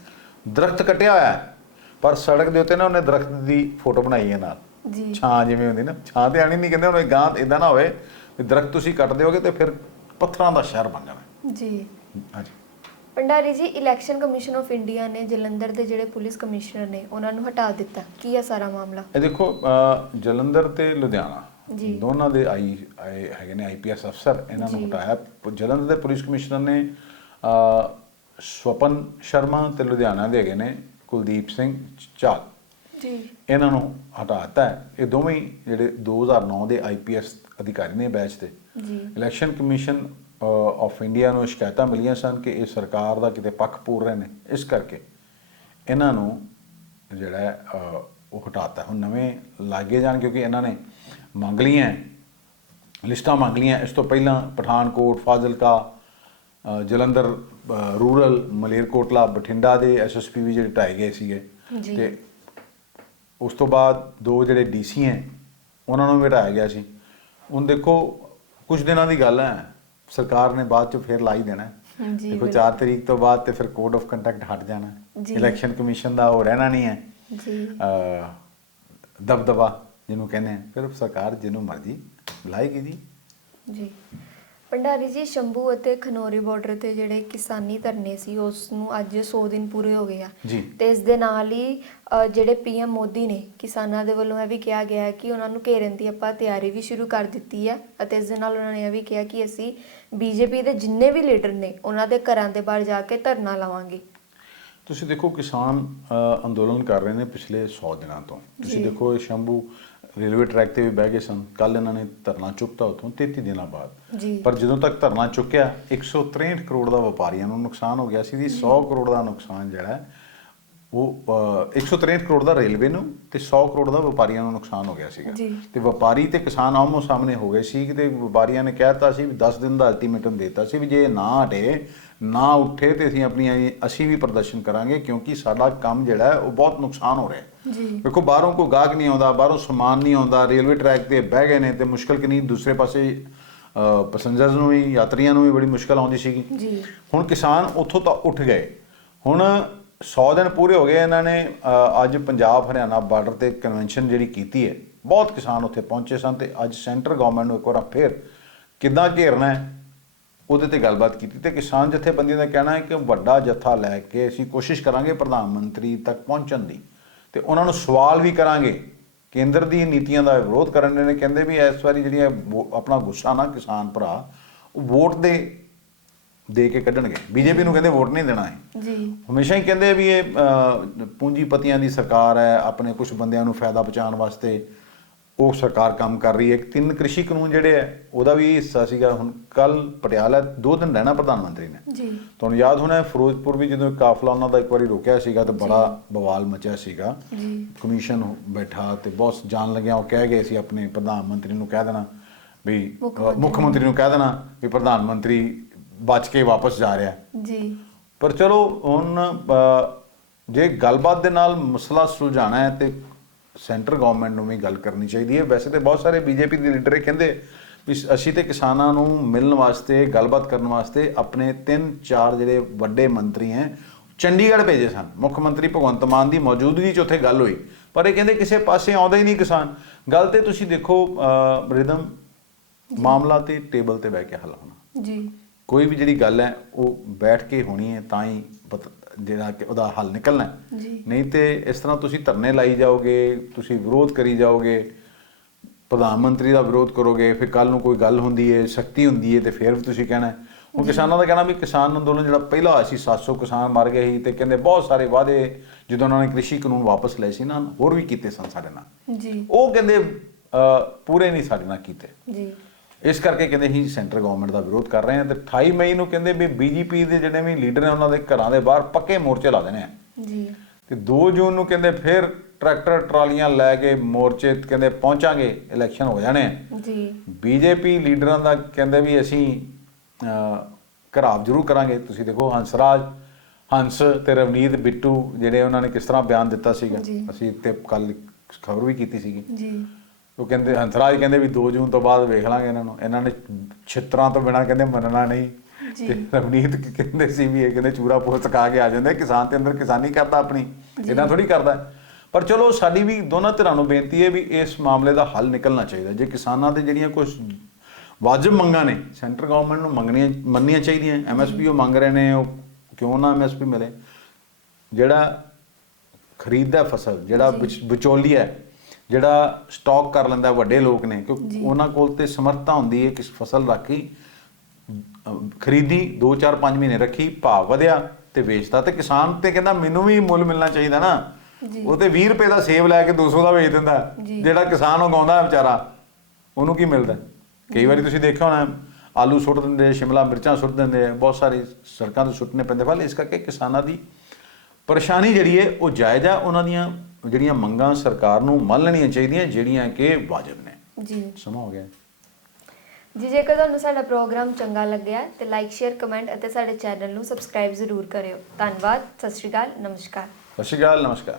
ਦਰਖਤ ਕੱਟਿਆ ਹੋਇਆ ਹੈ, ਪਰ ਸੜਕ ਦੇ ਉੱਤੇ ਨਾ ਉਹਨੇ ਦਰਖਤ ਦੀ ਫੋਟੋ ਬਣਾਈ ਹੈ ਨਾਲ। ਜੀ। ਛਾਂ ਜਿਵੇਂ ਹੁੰਦੀ ਨਾ ਛਾਂ ਤੇ ਆਣੀ ਨਹੀਂ ਕਹਿੰਦੇ ਹੁਣ ਗਾਂ ਇਦਾਂ ਨਾ ਹੋਵੇ ਵੀ ਦਰਖਤ ਤੁਸੀਂ ਕੱਟ ਦਿਓਗੇ ਤੇ ਫਿਰ ਪੱਥਰਾਂ ਦਾ ਸ਼ਹਿਰ ਬਣ ਜਾਣਾ। ਜੀ। ਹਾਂਜੀ। ਭੰਡਾਰੀ ਜੀ ਇਲੈਕਸ਼ਨ ਕਮਿਸ਼ਨ ਆਫ ਇੰਡੀਆ ਨੇ ਜਲੰਧਰ ਦੇ ਜਿਹੜੇ ਪੁਲਿਸ ਕਮਿਸ਼ਨਰ ਨੇ ਉਹਨਾਂ ਨੂੰ ਹਟਾ ਦਿੱਤਾ। ਕੀ ਹੈ ਸਾਰਾ ਮਾਮਲਾ? ਇਹ ਦੇਖੋ ਅ, ਜਲੰਧਰ ਤੇ ਲੁਧਿਆਣਾ ਜੀ। ਦੋਨਾਂ ਦੇ ਆਈ ਆਏ ਹੈਗੇ ਨੇ ਆਈਪੀਐਸ ਅਫਸਰ ਇਹਨਾਂ ਨੂੰ। ਹਟਾਇਆ। ਪ- ਜਲੰਧਰ ਦੇ ਪੁਲਿਸ ਕਮਿਸ਼ਨਰ ਨੇ ਅ, ਸਵਪਨ ਸ਼ਰਮਾ ਤੇ ਲੁਧਿਆਣਾ ਦੇ ਹੈਗੇ ਨੇ ਕੁਲਦੀਪ ਸਿੰਘ ਚਾਲ। ਜੀ। ਇਹਨਾਂ ਨੂੰ ਹਟਾਤਾ ਹੈ। ਇਹ ਦੋਵੇਂ ਹੀ ਜਿਹੜੇ 2009 ਦੇ ਆਈਪੀਐਸ ਅਧਿਕਾਰੀ ਨੇ ਬੈਚ ਤੇ। ਜੀ। ਇਲੈਕਸ਼ਨ ਕਮਿਸ਼ਨ ਆਫ ਇੰਡੀਆ ਨੂੰ ਸ਼ਿਕਾਇਤਾਂ ਮਿਲੀਆਂ ਸਨ ਕਿ ਇਹ ਸਰਕਾਰ ਦਾ ਕਿਤੇ ਪੱਖ ਪੂਰ ਰਹੇ ਨੇ। ਇਸ ਕਰਕੇ ਇਹਨਾਂ ਨੂੰ ਜਿਹੜਾ ਉਹ ਹਟਾਤਾ ਹੁਣ ਨਵੇਂ ਲਾਗੇ ਜਾਣ ਕਿਉਂਕਿ ਇਹਨਾਂ ਨੇ ਮੰਗ ਲਈਆਂ ਲਿਸਟਾਂ ਮੰਗ ਲਈਆਂ ਇਸ ਤੋਂ ਪਹਿਲਾਂ ਪਠਾਨਕੋਟ ਫਾਜ਼ਿਲਕਾ ਜਲੰਧਰ ਰੂਰਲ ਮਲੇਰਕੋਟਲਾ ਬਠਿੰਡਾ ਦੇ ਐਸਐਸਪੀ ਵੀ ਜਿਹੜੇ ਢਾਏ ਗਏ ਸੀਗੇ। ਤੇ ਉਸ ਤੋਂ ਬਾਅਦ ਦੋ ਜਿਹੜੇ ਡੀਸੀ ਹੈ ਉਹਨਾਂ ਨੂੰ ਵੀ ਹਟਾਇਆ ਗਿਆ ਸੀ। ਹੁਣ ਦੇਖੋ ਕੁਝ ਦਿਨਾਂ ਦੀ ਗੱਲ ਹੈ ਸਰਕਾਰ ਨੇ ਬਾਅਦ ਚ ਫੇਰ ਲਾਈ ਦੇਣਾ ਹੈ। ਜੀ, ਦੇਖੋ ਬਿਲਕੁਲ। 4 ਤਰੀਕ ਤੋਂ ਬਾਅਦ ਤੇ ਫਿਰ ਕੋਡ ਆਫ ਕੰਡਕਟ ਹਟ ਜਾਣਾ। ਇਲੈਕਸ਼ਨ ਕਮਿਸ਼ਨ ਦਾ ਉਹ ਰਹਿਣਾ ਨਹੀਂ ਹੈ ਜੀ ਅਹ, ਦਬਦਬਾ ਜਿਹਨੂੰ ਕਹਿੰਦੇ ਆ ਫਿਰ ਸਰਕਾਰ ਜਿਹਨੂੰ ਮਰਜ਼ੀ ਲਾਏਗੀ ਜੀ ਜੀ ਭੰਡਾਰੀ ਜੀ ਸ਼ੰਭੂ ਅਤੇ ਖਨੌਰੀ ਬਾਰਡਰ ਤੇ ਜਿਹੜੇ ਕਿਸਾਨੀ ਧਰਨੇ ਸੀ ਉਸ ਨੂੰ ਅੱਜ 100 ਦਿਨ ਪੂਰੇ ਹੋ ਗਏ ਆ। ਤੇ ਇਸ ਦੇ ਨਾਲ ਹੀ ਅ, ਜਿਹੜੇ ਪੀਐਮ ਮੋਦੀ ਨੇ ਕਿਸਾਨਾਂ ਦੇ ਵੱਲੋਂ ਇਹ ਵੀ ਕਿਹਾ ਗਿਆ ਹੈ ਕਿ ਉਹਨਾਂ ਨੂੰ ਘੇਰਨ ਦੀ ਆਪਾਂ ਤਿਆਰੀ ਵੀ ਸ਼ੁਰੂ ਕਰ ਦਿੱਤੀ ਹੈ ਅਤੇ ਇਸ ਦੇ ਨਾਲ ਉਹਨਾਂ ਨੇ ਇਹ ਵੀ ਕਿਹਾ ਕਿ ਅਸੀਂ ਬੀਜੇਪੀ ਦੇ ਜਿੰਨੇ ਵੀ ਲੀਡਰ ਨੇ ਉਹਨਾਂ ਦੇ ਘਰਾਂ ਦੇ ਬਾਹਰ ਜਾ ਕੇ ਧਰਨਾ ਲਾਵਾਂਗੇ। ਤੁਸੀਂ ਦੇਖੋ ਕਿਸਾਨ ਅ, ਅੰਦੋਲਨ ਕਰ ਰਹੇ ਨੇ ਪਿਛਲੇ 100 ਦਿਨਾਂ ਤੋਂ। ਤੁਸੀਂ। ਦੇਖੋ ਇਹ ਸ਼ੰਭੂ ਰੇਲਵੇ ਟਰੈਕ ਤੇ ਵੀ ਬਹਿ ਗਏ ਸਨ। ਕੱਲ ਇਹਨਾਂ ਨੇ ਧਰਨਾ ਚੁੱਕਤਾ ਉਥੋਂ 33 ਦਿਨਾਂ ਬਾਅਦ। ਪਰ ਜਦੋਂ ਤੱਕ ਧਰਨਾ ਚੁੱਕਿਆ 163 ਕਰੋੜ ਦਾ ਵਪਾਰੀਆਂ ਨੂੰ ਨੁਕਸਾਨ ਹੋ ਗਿਆ ਸੀ ਦੀ 100 ਕਰੋੜ ਦਾ ਨੁਕਸਾਨ ਜਿਹੜਾ ਉਹ ਅ, 163 ਕਰੋੜ ਦਾ ਰੇਲਵੇ ਨੂੰ ਤੇ 100 ਕਰੋੜ ਦਾ ਵਪਾਰੀਆਂ ਨੂੰ ਨੁਕਸਾਨ ਹੋ ਗਿਆ ਸੀਗਾ। ਤੇ ਵਪਾਰੀ ਤੇ ਕਿਸਾਨ ਆਮੋ ਸਾਹਮਣੇ ਹੋ ਗਏ ਸੀ ਤੇ ਵਪਾਰੀਆਂ ਨੇ ਕਹਿਤਾ ਸੀ ਵੀ 10 ਦਿਨ ਦਾ ਅਲਟੀਮੇਟਮ ਦਿੱਤਾ ਸੀ ਵੀ ਜੇ ਨਾ ਹਟੇ ਨਾ ਉੱਠੇ ਤੇ ਅਸੀਂ ਆਪਣੀਆਂ ਅਸੀਂ ਵੀ ਪ੍ਰਦਰਸ਼ਨ ਕਰਾਂਗੇ ਕਿਉਂਕਿ ਸਾਡਾ ਕੰਮ ਜਿਹੜਾ ਹੈ ਉਹ ਬਹੁਤ ਨੁਕਸਾਨ ਹੋ ਰਿਹਾ ਹੈ। ਜੀ। ਵੇਖੋ ਬਾਹਰੋਂ ਕੋਈ ਗਾਹਕ ਨਹੀਂ ਆਉਂਦਾ ਬਾਹਰੋਂ ਸਮਾਨ ਨਹੀਂ ਆਉਂਦਾ ਰੇਲਵੇ ਟਰੈਕ ਤੇ ਬਹਿ ਗਏ ਨੇ ਤੇ ਮੁਸ਼ਕਲ ਕਿ ਨਹੀਂ ਦੂਸਰੇ ਪਾਸੇ ਪੈਸੇਂਜਰਸ ਨੂੰ ਵੀ ਯਾਤਰੀਆਂ ਨੂੰ ਵੀ ਬੜੀ ਮੁਸ਼ਕਲ ਆਉਂਦੀ ਸੀਗੀ। ਜੀ। ਹੁਣ ਕਿਸਾਨ ਉੱਥੋਂ ਤਾਂ ਉੱਠ ਗਏ। ਹੁਣ 100 ਦਿਨ ਪੂਰੇ ਹੋ ਗਏ ਇਹਨਾਂ ਨੇ ਅੱਜ ਪੰਜਾਬ ਹਰਿਆਣਾ ਬਾਰਡਰ ਤੇ ਕਨਵੈਨਸ਼ਨ ਜਿਹੜੀ ਕੀਤੀ ਹੈ ਬਹੁਤ ਕਿਸਾਨ ਉੱਥੇ ਪਹੁੰਚੇ ਸਨ ਤੇ ਅੱਜ ਸੈਂਟਰ ਗਵਰਨਮੈਂਟ ਨੂੰ ਇੱਕ ਵਾਰ ਫੇਰ ਕਿੱਦਾਂ ਘੇਰਨਾ ਹੈ ਉਹਦੇ ਤੇ ਗੱਲਬਾਤ ਕੀਤੀ। ਤੇ ਕਿਸਾਨ ਜਥੇਬੰਦੀਆਂ ਦਾ ਕਹਿਣਾ ਹੈ ਕਿ ਵੱਡਾ ਜਥਾ ਲੈ ਕੇ ਅਸੀਂ ਕੋਸ਼ਿਸ਼ ਕਰਾਂਗੇ ਪ੍ਰਧਾਨ ਮੰਤਰੀ ਤੱਕ ਪਹੁੰਚਣ ਦੀ। ਤੇ ਉਹਨਾਂ ਨੂੰ ਸਵਾਲ ਵੀ ਕਰਾਂਗੇ। ਕੇਂਦਰ ਦੀ ਨੀਤੀਆਂ ਦਾ ਵਿਰੋਧ ਕਰਨ ਦੇ ਨੇ। ਕਹਿੰਦੇ ਵੀ ਇਸ ਵਾਰੀ ਜਿਹੜੀਆਂ ਆਪਣਾ ਗੁੱਸਾ ਨਾ ਕਿਸਾਨ ਭਰਾ ਉਹ ਵੋਟ ਦੇ ਦੇ ਕੇ ਕੱਢਣਗੇ। ਬੀਜੇਪੀ ਨੂੰ ਕਹਿੰਦੇ ਵੋਟ ਨਹੀਂ ਦੇਣਾ ਹੈ। ਜੀ। ਹਮੇਸ਼ਾ ਹੀ ਕਹਿੰਦੇ ਵੀ ਇਹ ਪੂੰਜੀਪਤੀਆਂ ਦੀ ਸਰਕਾਰ ਹੈ ਆਪਣੇ ਕੁਝ ਬੰਦਿਆਂ ਨੂੰ ਫਾਇਦਾ ਪਹੁੰਚਾਉਣ ਵਾਸਤੇ ਉਹ ਸਰਕਾਰ ਕੰਮ ਕਰ ਰਹੀ ਹੈ। ਤਿੰਨ ਕ੍ਰਿਸ਼ੀ ਕਾਨੂੰਨ ਜਿਹੜੇ ਹੈ ਉਹਦਾ ਵੀ ਹਿੱਸਾ ਸੀਗਾ। ਹੁਣ ਕੱਲ ਪਟਿਆਲਾ ਦੋ ਦਿਨ ਰਹਿਣਾ ਪ੍ਰਧਾਨ ਮੰਤਰੀ ਨੇ। ਜੀ। ਤੁਹਾਨੂੰ ਯਾਦ ਹੋਣਾ ਹੈ, ਫਿਰੋਜ਼ਪੁਰ ਵੀ ਜਦੋਂ ਕਾਫਲਾ ਉਹਨਾਂ ਦਾ ਇੱਕ ਵਾਰੀ ਰੁਕਿਆ ਸੀਗਾ ਤੇ ਬੜਾ ਬਵਾਲ ਮਚਿਆ ਸੀਗਾ। ਜੀ। ਕਮਿਸ਼ਨ ਬੈਠਾ ਤੇ ਬਹੁਤ ਜਾਣ ਲੱਗਿਆ। ਉਹ ਕਹਿ ਗਏ ਸੀ ਆਪਣੇ ਪ੍ਰਧਾਨ ਮੰਤਰੀ ਨੂੰ ਕਹਿ ਦੇਣਾ ਵੀ ਮੁੱਖ ਮੰਤਰੀ ਨੂੰ। ਕਹਿ ਦੇਣਾ ਵੀ ਪ੍ਰਧਾਨ ਮੰਤਰੀ ਬਚ ਕੇ ਵਾਪਸ ਜਾ ਰਿਹਾ ਜੀ। ਪਰ ਚਲੋ ਹੁਣ ਜੇ ਗੱਲਬਾਤ ਦੇ ਨਾਲ ਮਸਲਾ ਸੁਲਝਾਣਾ ਹੈ ਤੇ ਸੈਂਟਰ ਗਵਰਨਮੈਂਟ ਨੂੰ ਵੀ ਗੱਲ ਕਰਨੀ ਚਾਹੀਦੀ ਹੈ। ਵੈਸੇ ਤੇ ਬਹੁਤ ਸਾਰੇ ਬੀਜੇਪੀ ਦੇ ਲੀਡਰ ਇਹ ਕਹਿੰਦੇ ਵੀ ਅਸੀਂ ਤੇ ਕਿਸਾਨਾਂ ਨੂੰ ਮਿਲਣ ਵਾਸਤੇ ਗੱਲਬਾਤ ਕਰਨ ਵਾਸਤੇ ਆਪਣੇ ਤਿੰਨ ਚਾਰ ਜਿਹੜੇ ਵੱਡੇ ਮੰਤਰੀ ਹੈ ਚੰਡੀਗੜ੍ਹ ਭੇਜੇ ਸਨ। ਮੁੱਖ ਮੰਤਰੀ ਭਗਵੰਤ ਮਾਨ ਦੀ ਮੌਜੂਦਗੀ 'ਚ ਉੱਥੇ ਗੱਲ ਹੋਈ। ਪਰ ਇਹ ਕਹਿੰਦੇ ਕਿਸੇ ਪਾਸੇ ਆਉਂਦਾ ਹੀ ਨਹੀਂ ਕਿਸਾਨ। ਗੱਲ ਤੇ ਤੁਸੀਂ ਦੇਖੋ ਰਿਦਮ ਮਾਮਲਾ ਤੇ ਟੇਬਲ ਤੇ ਬਹਿ ਕੇ ਹੱਲ ਹੋਣਾ। ਜੀ। ਕੋਈ ਵੀ ਜਿਹੜੀ ਗੱਲ ਹੈ ਉਹ ਬੈਠ ਕੇ ਹੋਣੀ ਹੈ ਤਾਂ ਹੀ ਜਿਹੜਾ ਕਿ ਉਹਦਾ ਹੱਲ ਨਿਕਲਣਾ। ਜੀ। ਨਹੀਂ ਤੇ ਇਸ ਤਰ੍ਹਾਂ ਤੁਸੀਂ ਧਰਨੇ ਲਾਈ ਜਾਓਗੇ ਤੁਸੀਂ ਵਿਰੋਧ ਕਰੀ ਜਾਓਗੇ ਪ੍ਰਧਾਨ ਮੰਤਰੀ ਦਾ ਵਿਰੋਧ ਕਰੋਗੇ ਫਿਰ ਕੱਲ ਨੂੰ ਕੋਈ ਗੱਲ ਹੁੰਦੀ ਹੈ ਸ਼ਕਤੀ ਹੁੰਦੀ ਹੈ ਤੇ ਫਿਰ ਵੀ ਤੁਸੀਂ ਕਹਿਣਾ ਹੈ। ਹੁਣ ਕਿਸਾਨਾਂ ਦਾ ਕਹਿਣਾ ਵੀ ਕਿਸਾਨ ਅੰਦੋਲਨ ਜਿਹੜਾ ਪਹਿਲਾ ਹੋਇਆ ਸੀ 700 ਕਿਸਾਨ ਮਰ ਗਏ ਸੀ ਤੇ ਕਹਿੰਦੇ ਬਹੁਤ ਸਾਰੇ ਵਾਅਦੇ ਜਦੋਂ ਉਹਨਾਂ ਨੇ ਕ੍ਰਿਸ਼ੀ ਕਾਨੂੰਨ ਵਾਪਸ ਲਏ ਸੀ ਨਾ ਹੋਰ ਵੀ ਕੀਤੇ ਸਨ ਸਾਡੇ ਨਾਲ। ਜੀ। ਉਹ ਕਹਿੰਦੇ ਪੂਰੇ ਨਹੀਂ ਸਾਡੇ ਨਾਲ ਕੀਤੇ। ਜੀ। ਇਸ ਕਰਕੇ ਕਹਿੰਦੇ ਅਸੀਂ ਸੈਂਟਰ ਗਵਰਨਮੈਂਟ ਦਾ ਵਿਰੋਧ ਕਰ ਰਹੇ ਹਾਂ ਤੇ 28 ਮਈ ਨੂੰ ਕਹਿੰਦੇ ਵੀ ਬੀਜੇਪੀ ਦੇ ਜਿਹੜੇ ਵੀ ਲੀਡਰ ਨੇ ਉਹਨਾਂ ਦੇ ਘਰਾਂ ਦੇ ਬਾਹਰ ਪੱਕੇ ਮੋਰਚੇ ਲਾ ਦੇਣੇ ਆ। ਜੀ। ਤੇ 2 ਜੂਨ ਨੂੰ ਕਹਿੰਦੇ ਫਿਰ ਟਰੈਕਟਰ ਟਰਾਲੀਆਂ ਲੈ ਕੇ ਮੋਰਚੇ ਕਹਿੰਦੇ ਪਹੁੰਚਾਂਗੇ ਇਲੈਕਸ਼ਨ ਹੋ ਜਾਣੇ ਆ। ਜੀ। ਬੀਜੇਪੀ ਲੀਡਰਾਂ ਦਾ ਕਹਿੰਦੇ ਵੀ ਅਸੀਂ ਘਰਾਵ ਜ਼ਰੂਰ ਕਰਾਂਗੇ। ਤੁਸੀਂ ਦੇਖੋ ਹੰਸਰਾਜ ਹੰਸ ਤੇ ਰਵਨੀਤ ਬਿੱਟੂ ਜਿਹੜੇ ਉਹਨਾਂ ਨੇ ਕਿਸ ਤਰ੍ਹਾਂ ਬਿਆਨ ਦਿੱਤਾ ਸੀਗਾ। ਅਸੀਂ ਤੇ ਕੱਲ ਖਬਰ ਵੀ ਕੀਤੀ ਸੀਗੀ। ਜੀ। ਉਹ ਕਹਿੰਦੇ ਹੰਸਰਾਜ ਕਹਿੰਦੇ ਵੀ 2 ਜੂਨ ਤੋਂ ਬਾਅਦ ਵੇਖ ਲਾਂਗੇ ਇਹਨਾਂ ਨੂੰ ਇਹਨਾਂ ਨੇ ਛਿੱਤਰਾਂ ਤੋਂ ਬਿਨਾ ਕਹਿੰਦੇ ਮੰਨਣਾ ਨਹੀਂ ਜੀ। ਰਵਨੀਤ ਕਹਿੰਦੇ ਸੀ ਵੀ ਇਹ ਕਹਿੰਦੇ ਚੂਰਾ ਪੋਸਟ ਕਾ ਕੇ ਆ ਜਾਂਦੇ ਕਿਸਾਨ ਤੇ ਅੰਦਰ ਕਿਸਾਨੀ ਕਰਦਾ ਆਪਣੀ। ਇਹਨਾਂ ਥੋੜੀ ਕਰਦਾ। ਪਰ ਚਲੋ ਸਾਡੀ ਵੀ ਦੋਨਾਂ ਧਿਰਾਂ ਨੂੰ ਬੇਨਤੀ ਹੈ ਵੀ ਇਸ ਮਾਮਲੇ ਦਾ ਹੱਲ ਨਿਕਲਣਾ ਚਾਹੀਦਾ ਜੇ ਕਿਸਾਨਾਂ ਦੇ ਜਿਹੜੀਆਂ ਕੁਝ ਵਾਜਬ ਮੰਗਾਂ ਨੇ ਸੈਂਟਰ ਗਵਰਨਮੈਂਟ ਨੂੰ ਮੰਗਣੀਆਂ ਮੰਨਣੀਆਂ ਚਾਹੀਦੀਆਂ ਐਮਐਸਪੀ ਉਹ ਮੰਗ ਰਹੇ ਨੇ ਉਹ ਕਿਉਂ ਨਾ ਐਮਐਸਪੀ ਮਿਲੇ ਜਿਹੜਾ ਖਰੀਦਦਾ ਫਸਲ ਜਿਹੜਾ ਜੀ। ਵਿਚ- ਵਿਚੋਲੀਆ ਹੈ, ਜਿਹੜਾ ਸਟਾਕ ਕਰ ਲੈਂਦਾ ਵੱਡੇ ਲੋਕ ਨੇ ਕਿਉਂਕਿ। ਉਹਨਾਂ ਕੋਲ ਤੇ ਸਮਰੱਥਾ ਹੁੰਦੀ ਹੈ ਕਿ ਫਸਲ ਰੱਖੀ ਖਰੀਦੀ 2-4 5 ਮਹੀਨੇ ਰੱਖੀ ਭਾਅ ਵਧਿਆ ਤੇ ਵੇਚਦਾ ਤੇ ਕਿਸਾਨ ਤੇ ਕਹਿੰਦਾ ਮੈਨੂੰ ਵੀ ਮੁੱਲ ਮਿਲਣਾ ਚਾਹੀਦਾ ਨਾ। ਉਹ ਤੇ 20 ਰੁਪਏ ਦਾ ਸੇਬ ਲੈ ਕੇ 200 ਦਾ ਵੇਚ ਦਿੰਦਾ। ਜਿਹੜਾ ਕਿਸਾਨ ਉਗਾਉਂਦਾ ਵਿਚਾਰਾ ਉਹਨੂੰ ਕੀ ਮਿਲਦਾ? ਕਈ ਵਾਰੀ ਤੁਸੀਂ ਦੇਖਿਆ ਹੋਣਾ ਆਲੂ ਸੁੱਟ ਦਿੰਦੇ ਸ਼ਿਮਲਾ ਮਿਰਚਾਂ ਸੁੱਟ ਦਿੰਦੇ ਆ, ਬਹੁਤ ਸਾਰੀ ਸੜਕਾਂ ਤੇ ਸੁੱਟਣੇ ਪੈਂਦੇ। ਫਲ ਇਸ ਕਰਕੇ ਕਿਸਾਨਾਂ ਦੀ ਪਰੇਸ਼ਾਨੀ ਜਿਹੜੀ ਹੈ ਉਹ ਜਾਇਜ਼ ਹੈ ਉਹਨਾਂ ਦੀਆਂ ਜਿਹੜੀਆਂ ਮੰਗਾਂ ਸਰਕਾਰ ਨੂੰ ਮੰਨ ਲੈਣੀਆਂ ਚਾਹੀਦੀਆਂ ਜਿਹੜੀਆਂ ਕਿ ਵਾਜਬ ਨੇ। ਜੀ। ਸਮਾਂ ਹੋ ਗਿਆ। ਜੀ ਜੇਕਰ ਤੁਹਾਨੂੰ ਸਾਡਾ ਪ੍ਰੋਗਰਾਮ ਚੰਗਾ ਲੱਗਿਆ ਤੇ ਲਾਈਕ ਸ਼ੇਅਰ ਕਮੈਂਟ ਅਤੇ ਸਾਡੇ ਚੈਨਲ ਨੂੰ ਸਬਸਕ੍ਰਾਈਬ ਜ਼ਰੂਰ ਕਰਿਓ। ਧੰਨਵਾਦ ਸਤਿ ਸ਼੍ਰੀ ਅਕਾਲ ਨਮਸਕਾਰ। ਸਤਿ ਸ਼੍ਰੀ ਅਕਾਲ ਨਮਸਕਾਰ।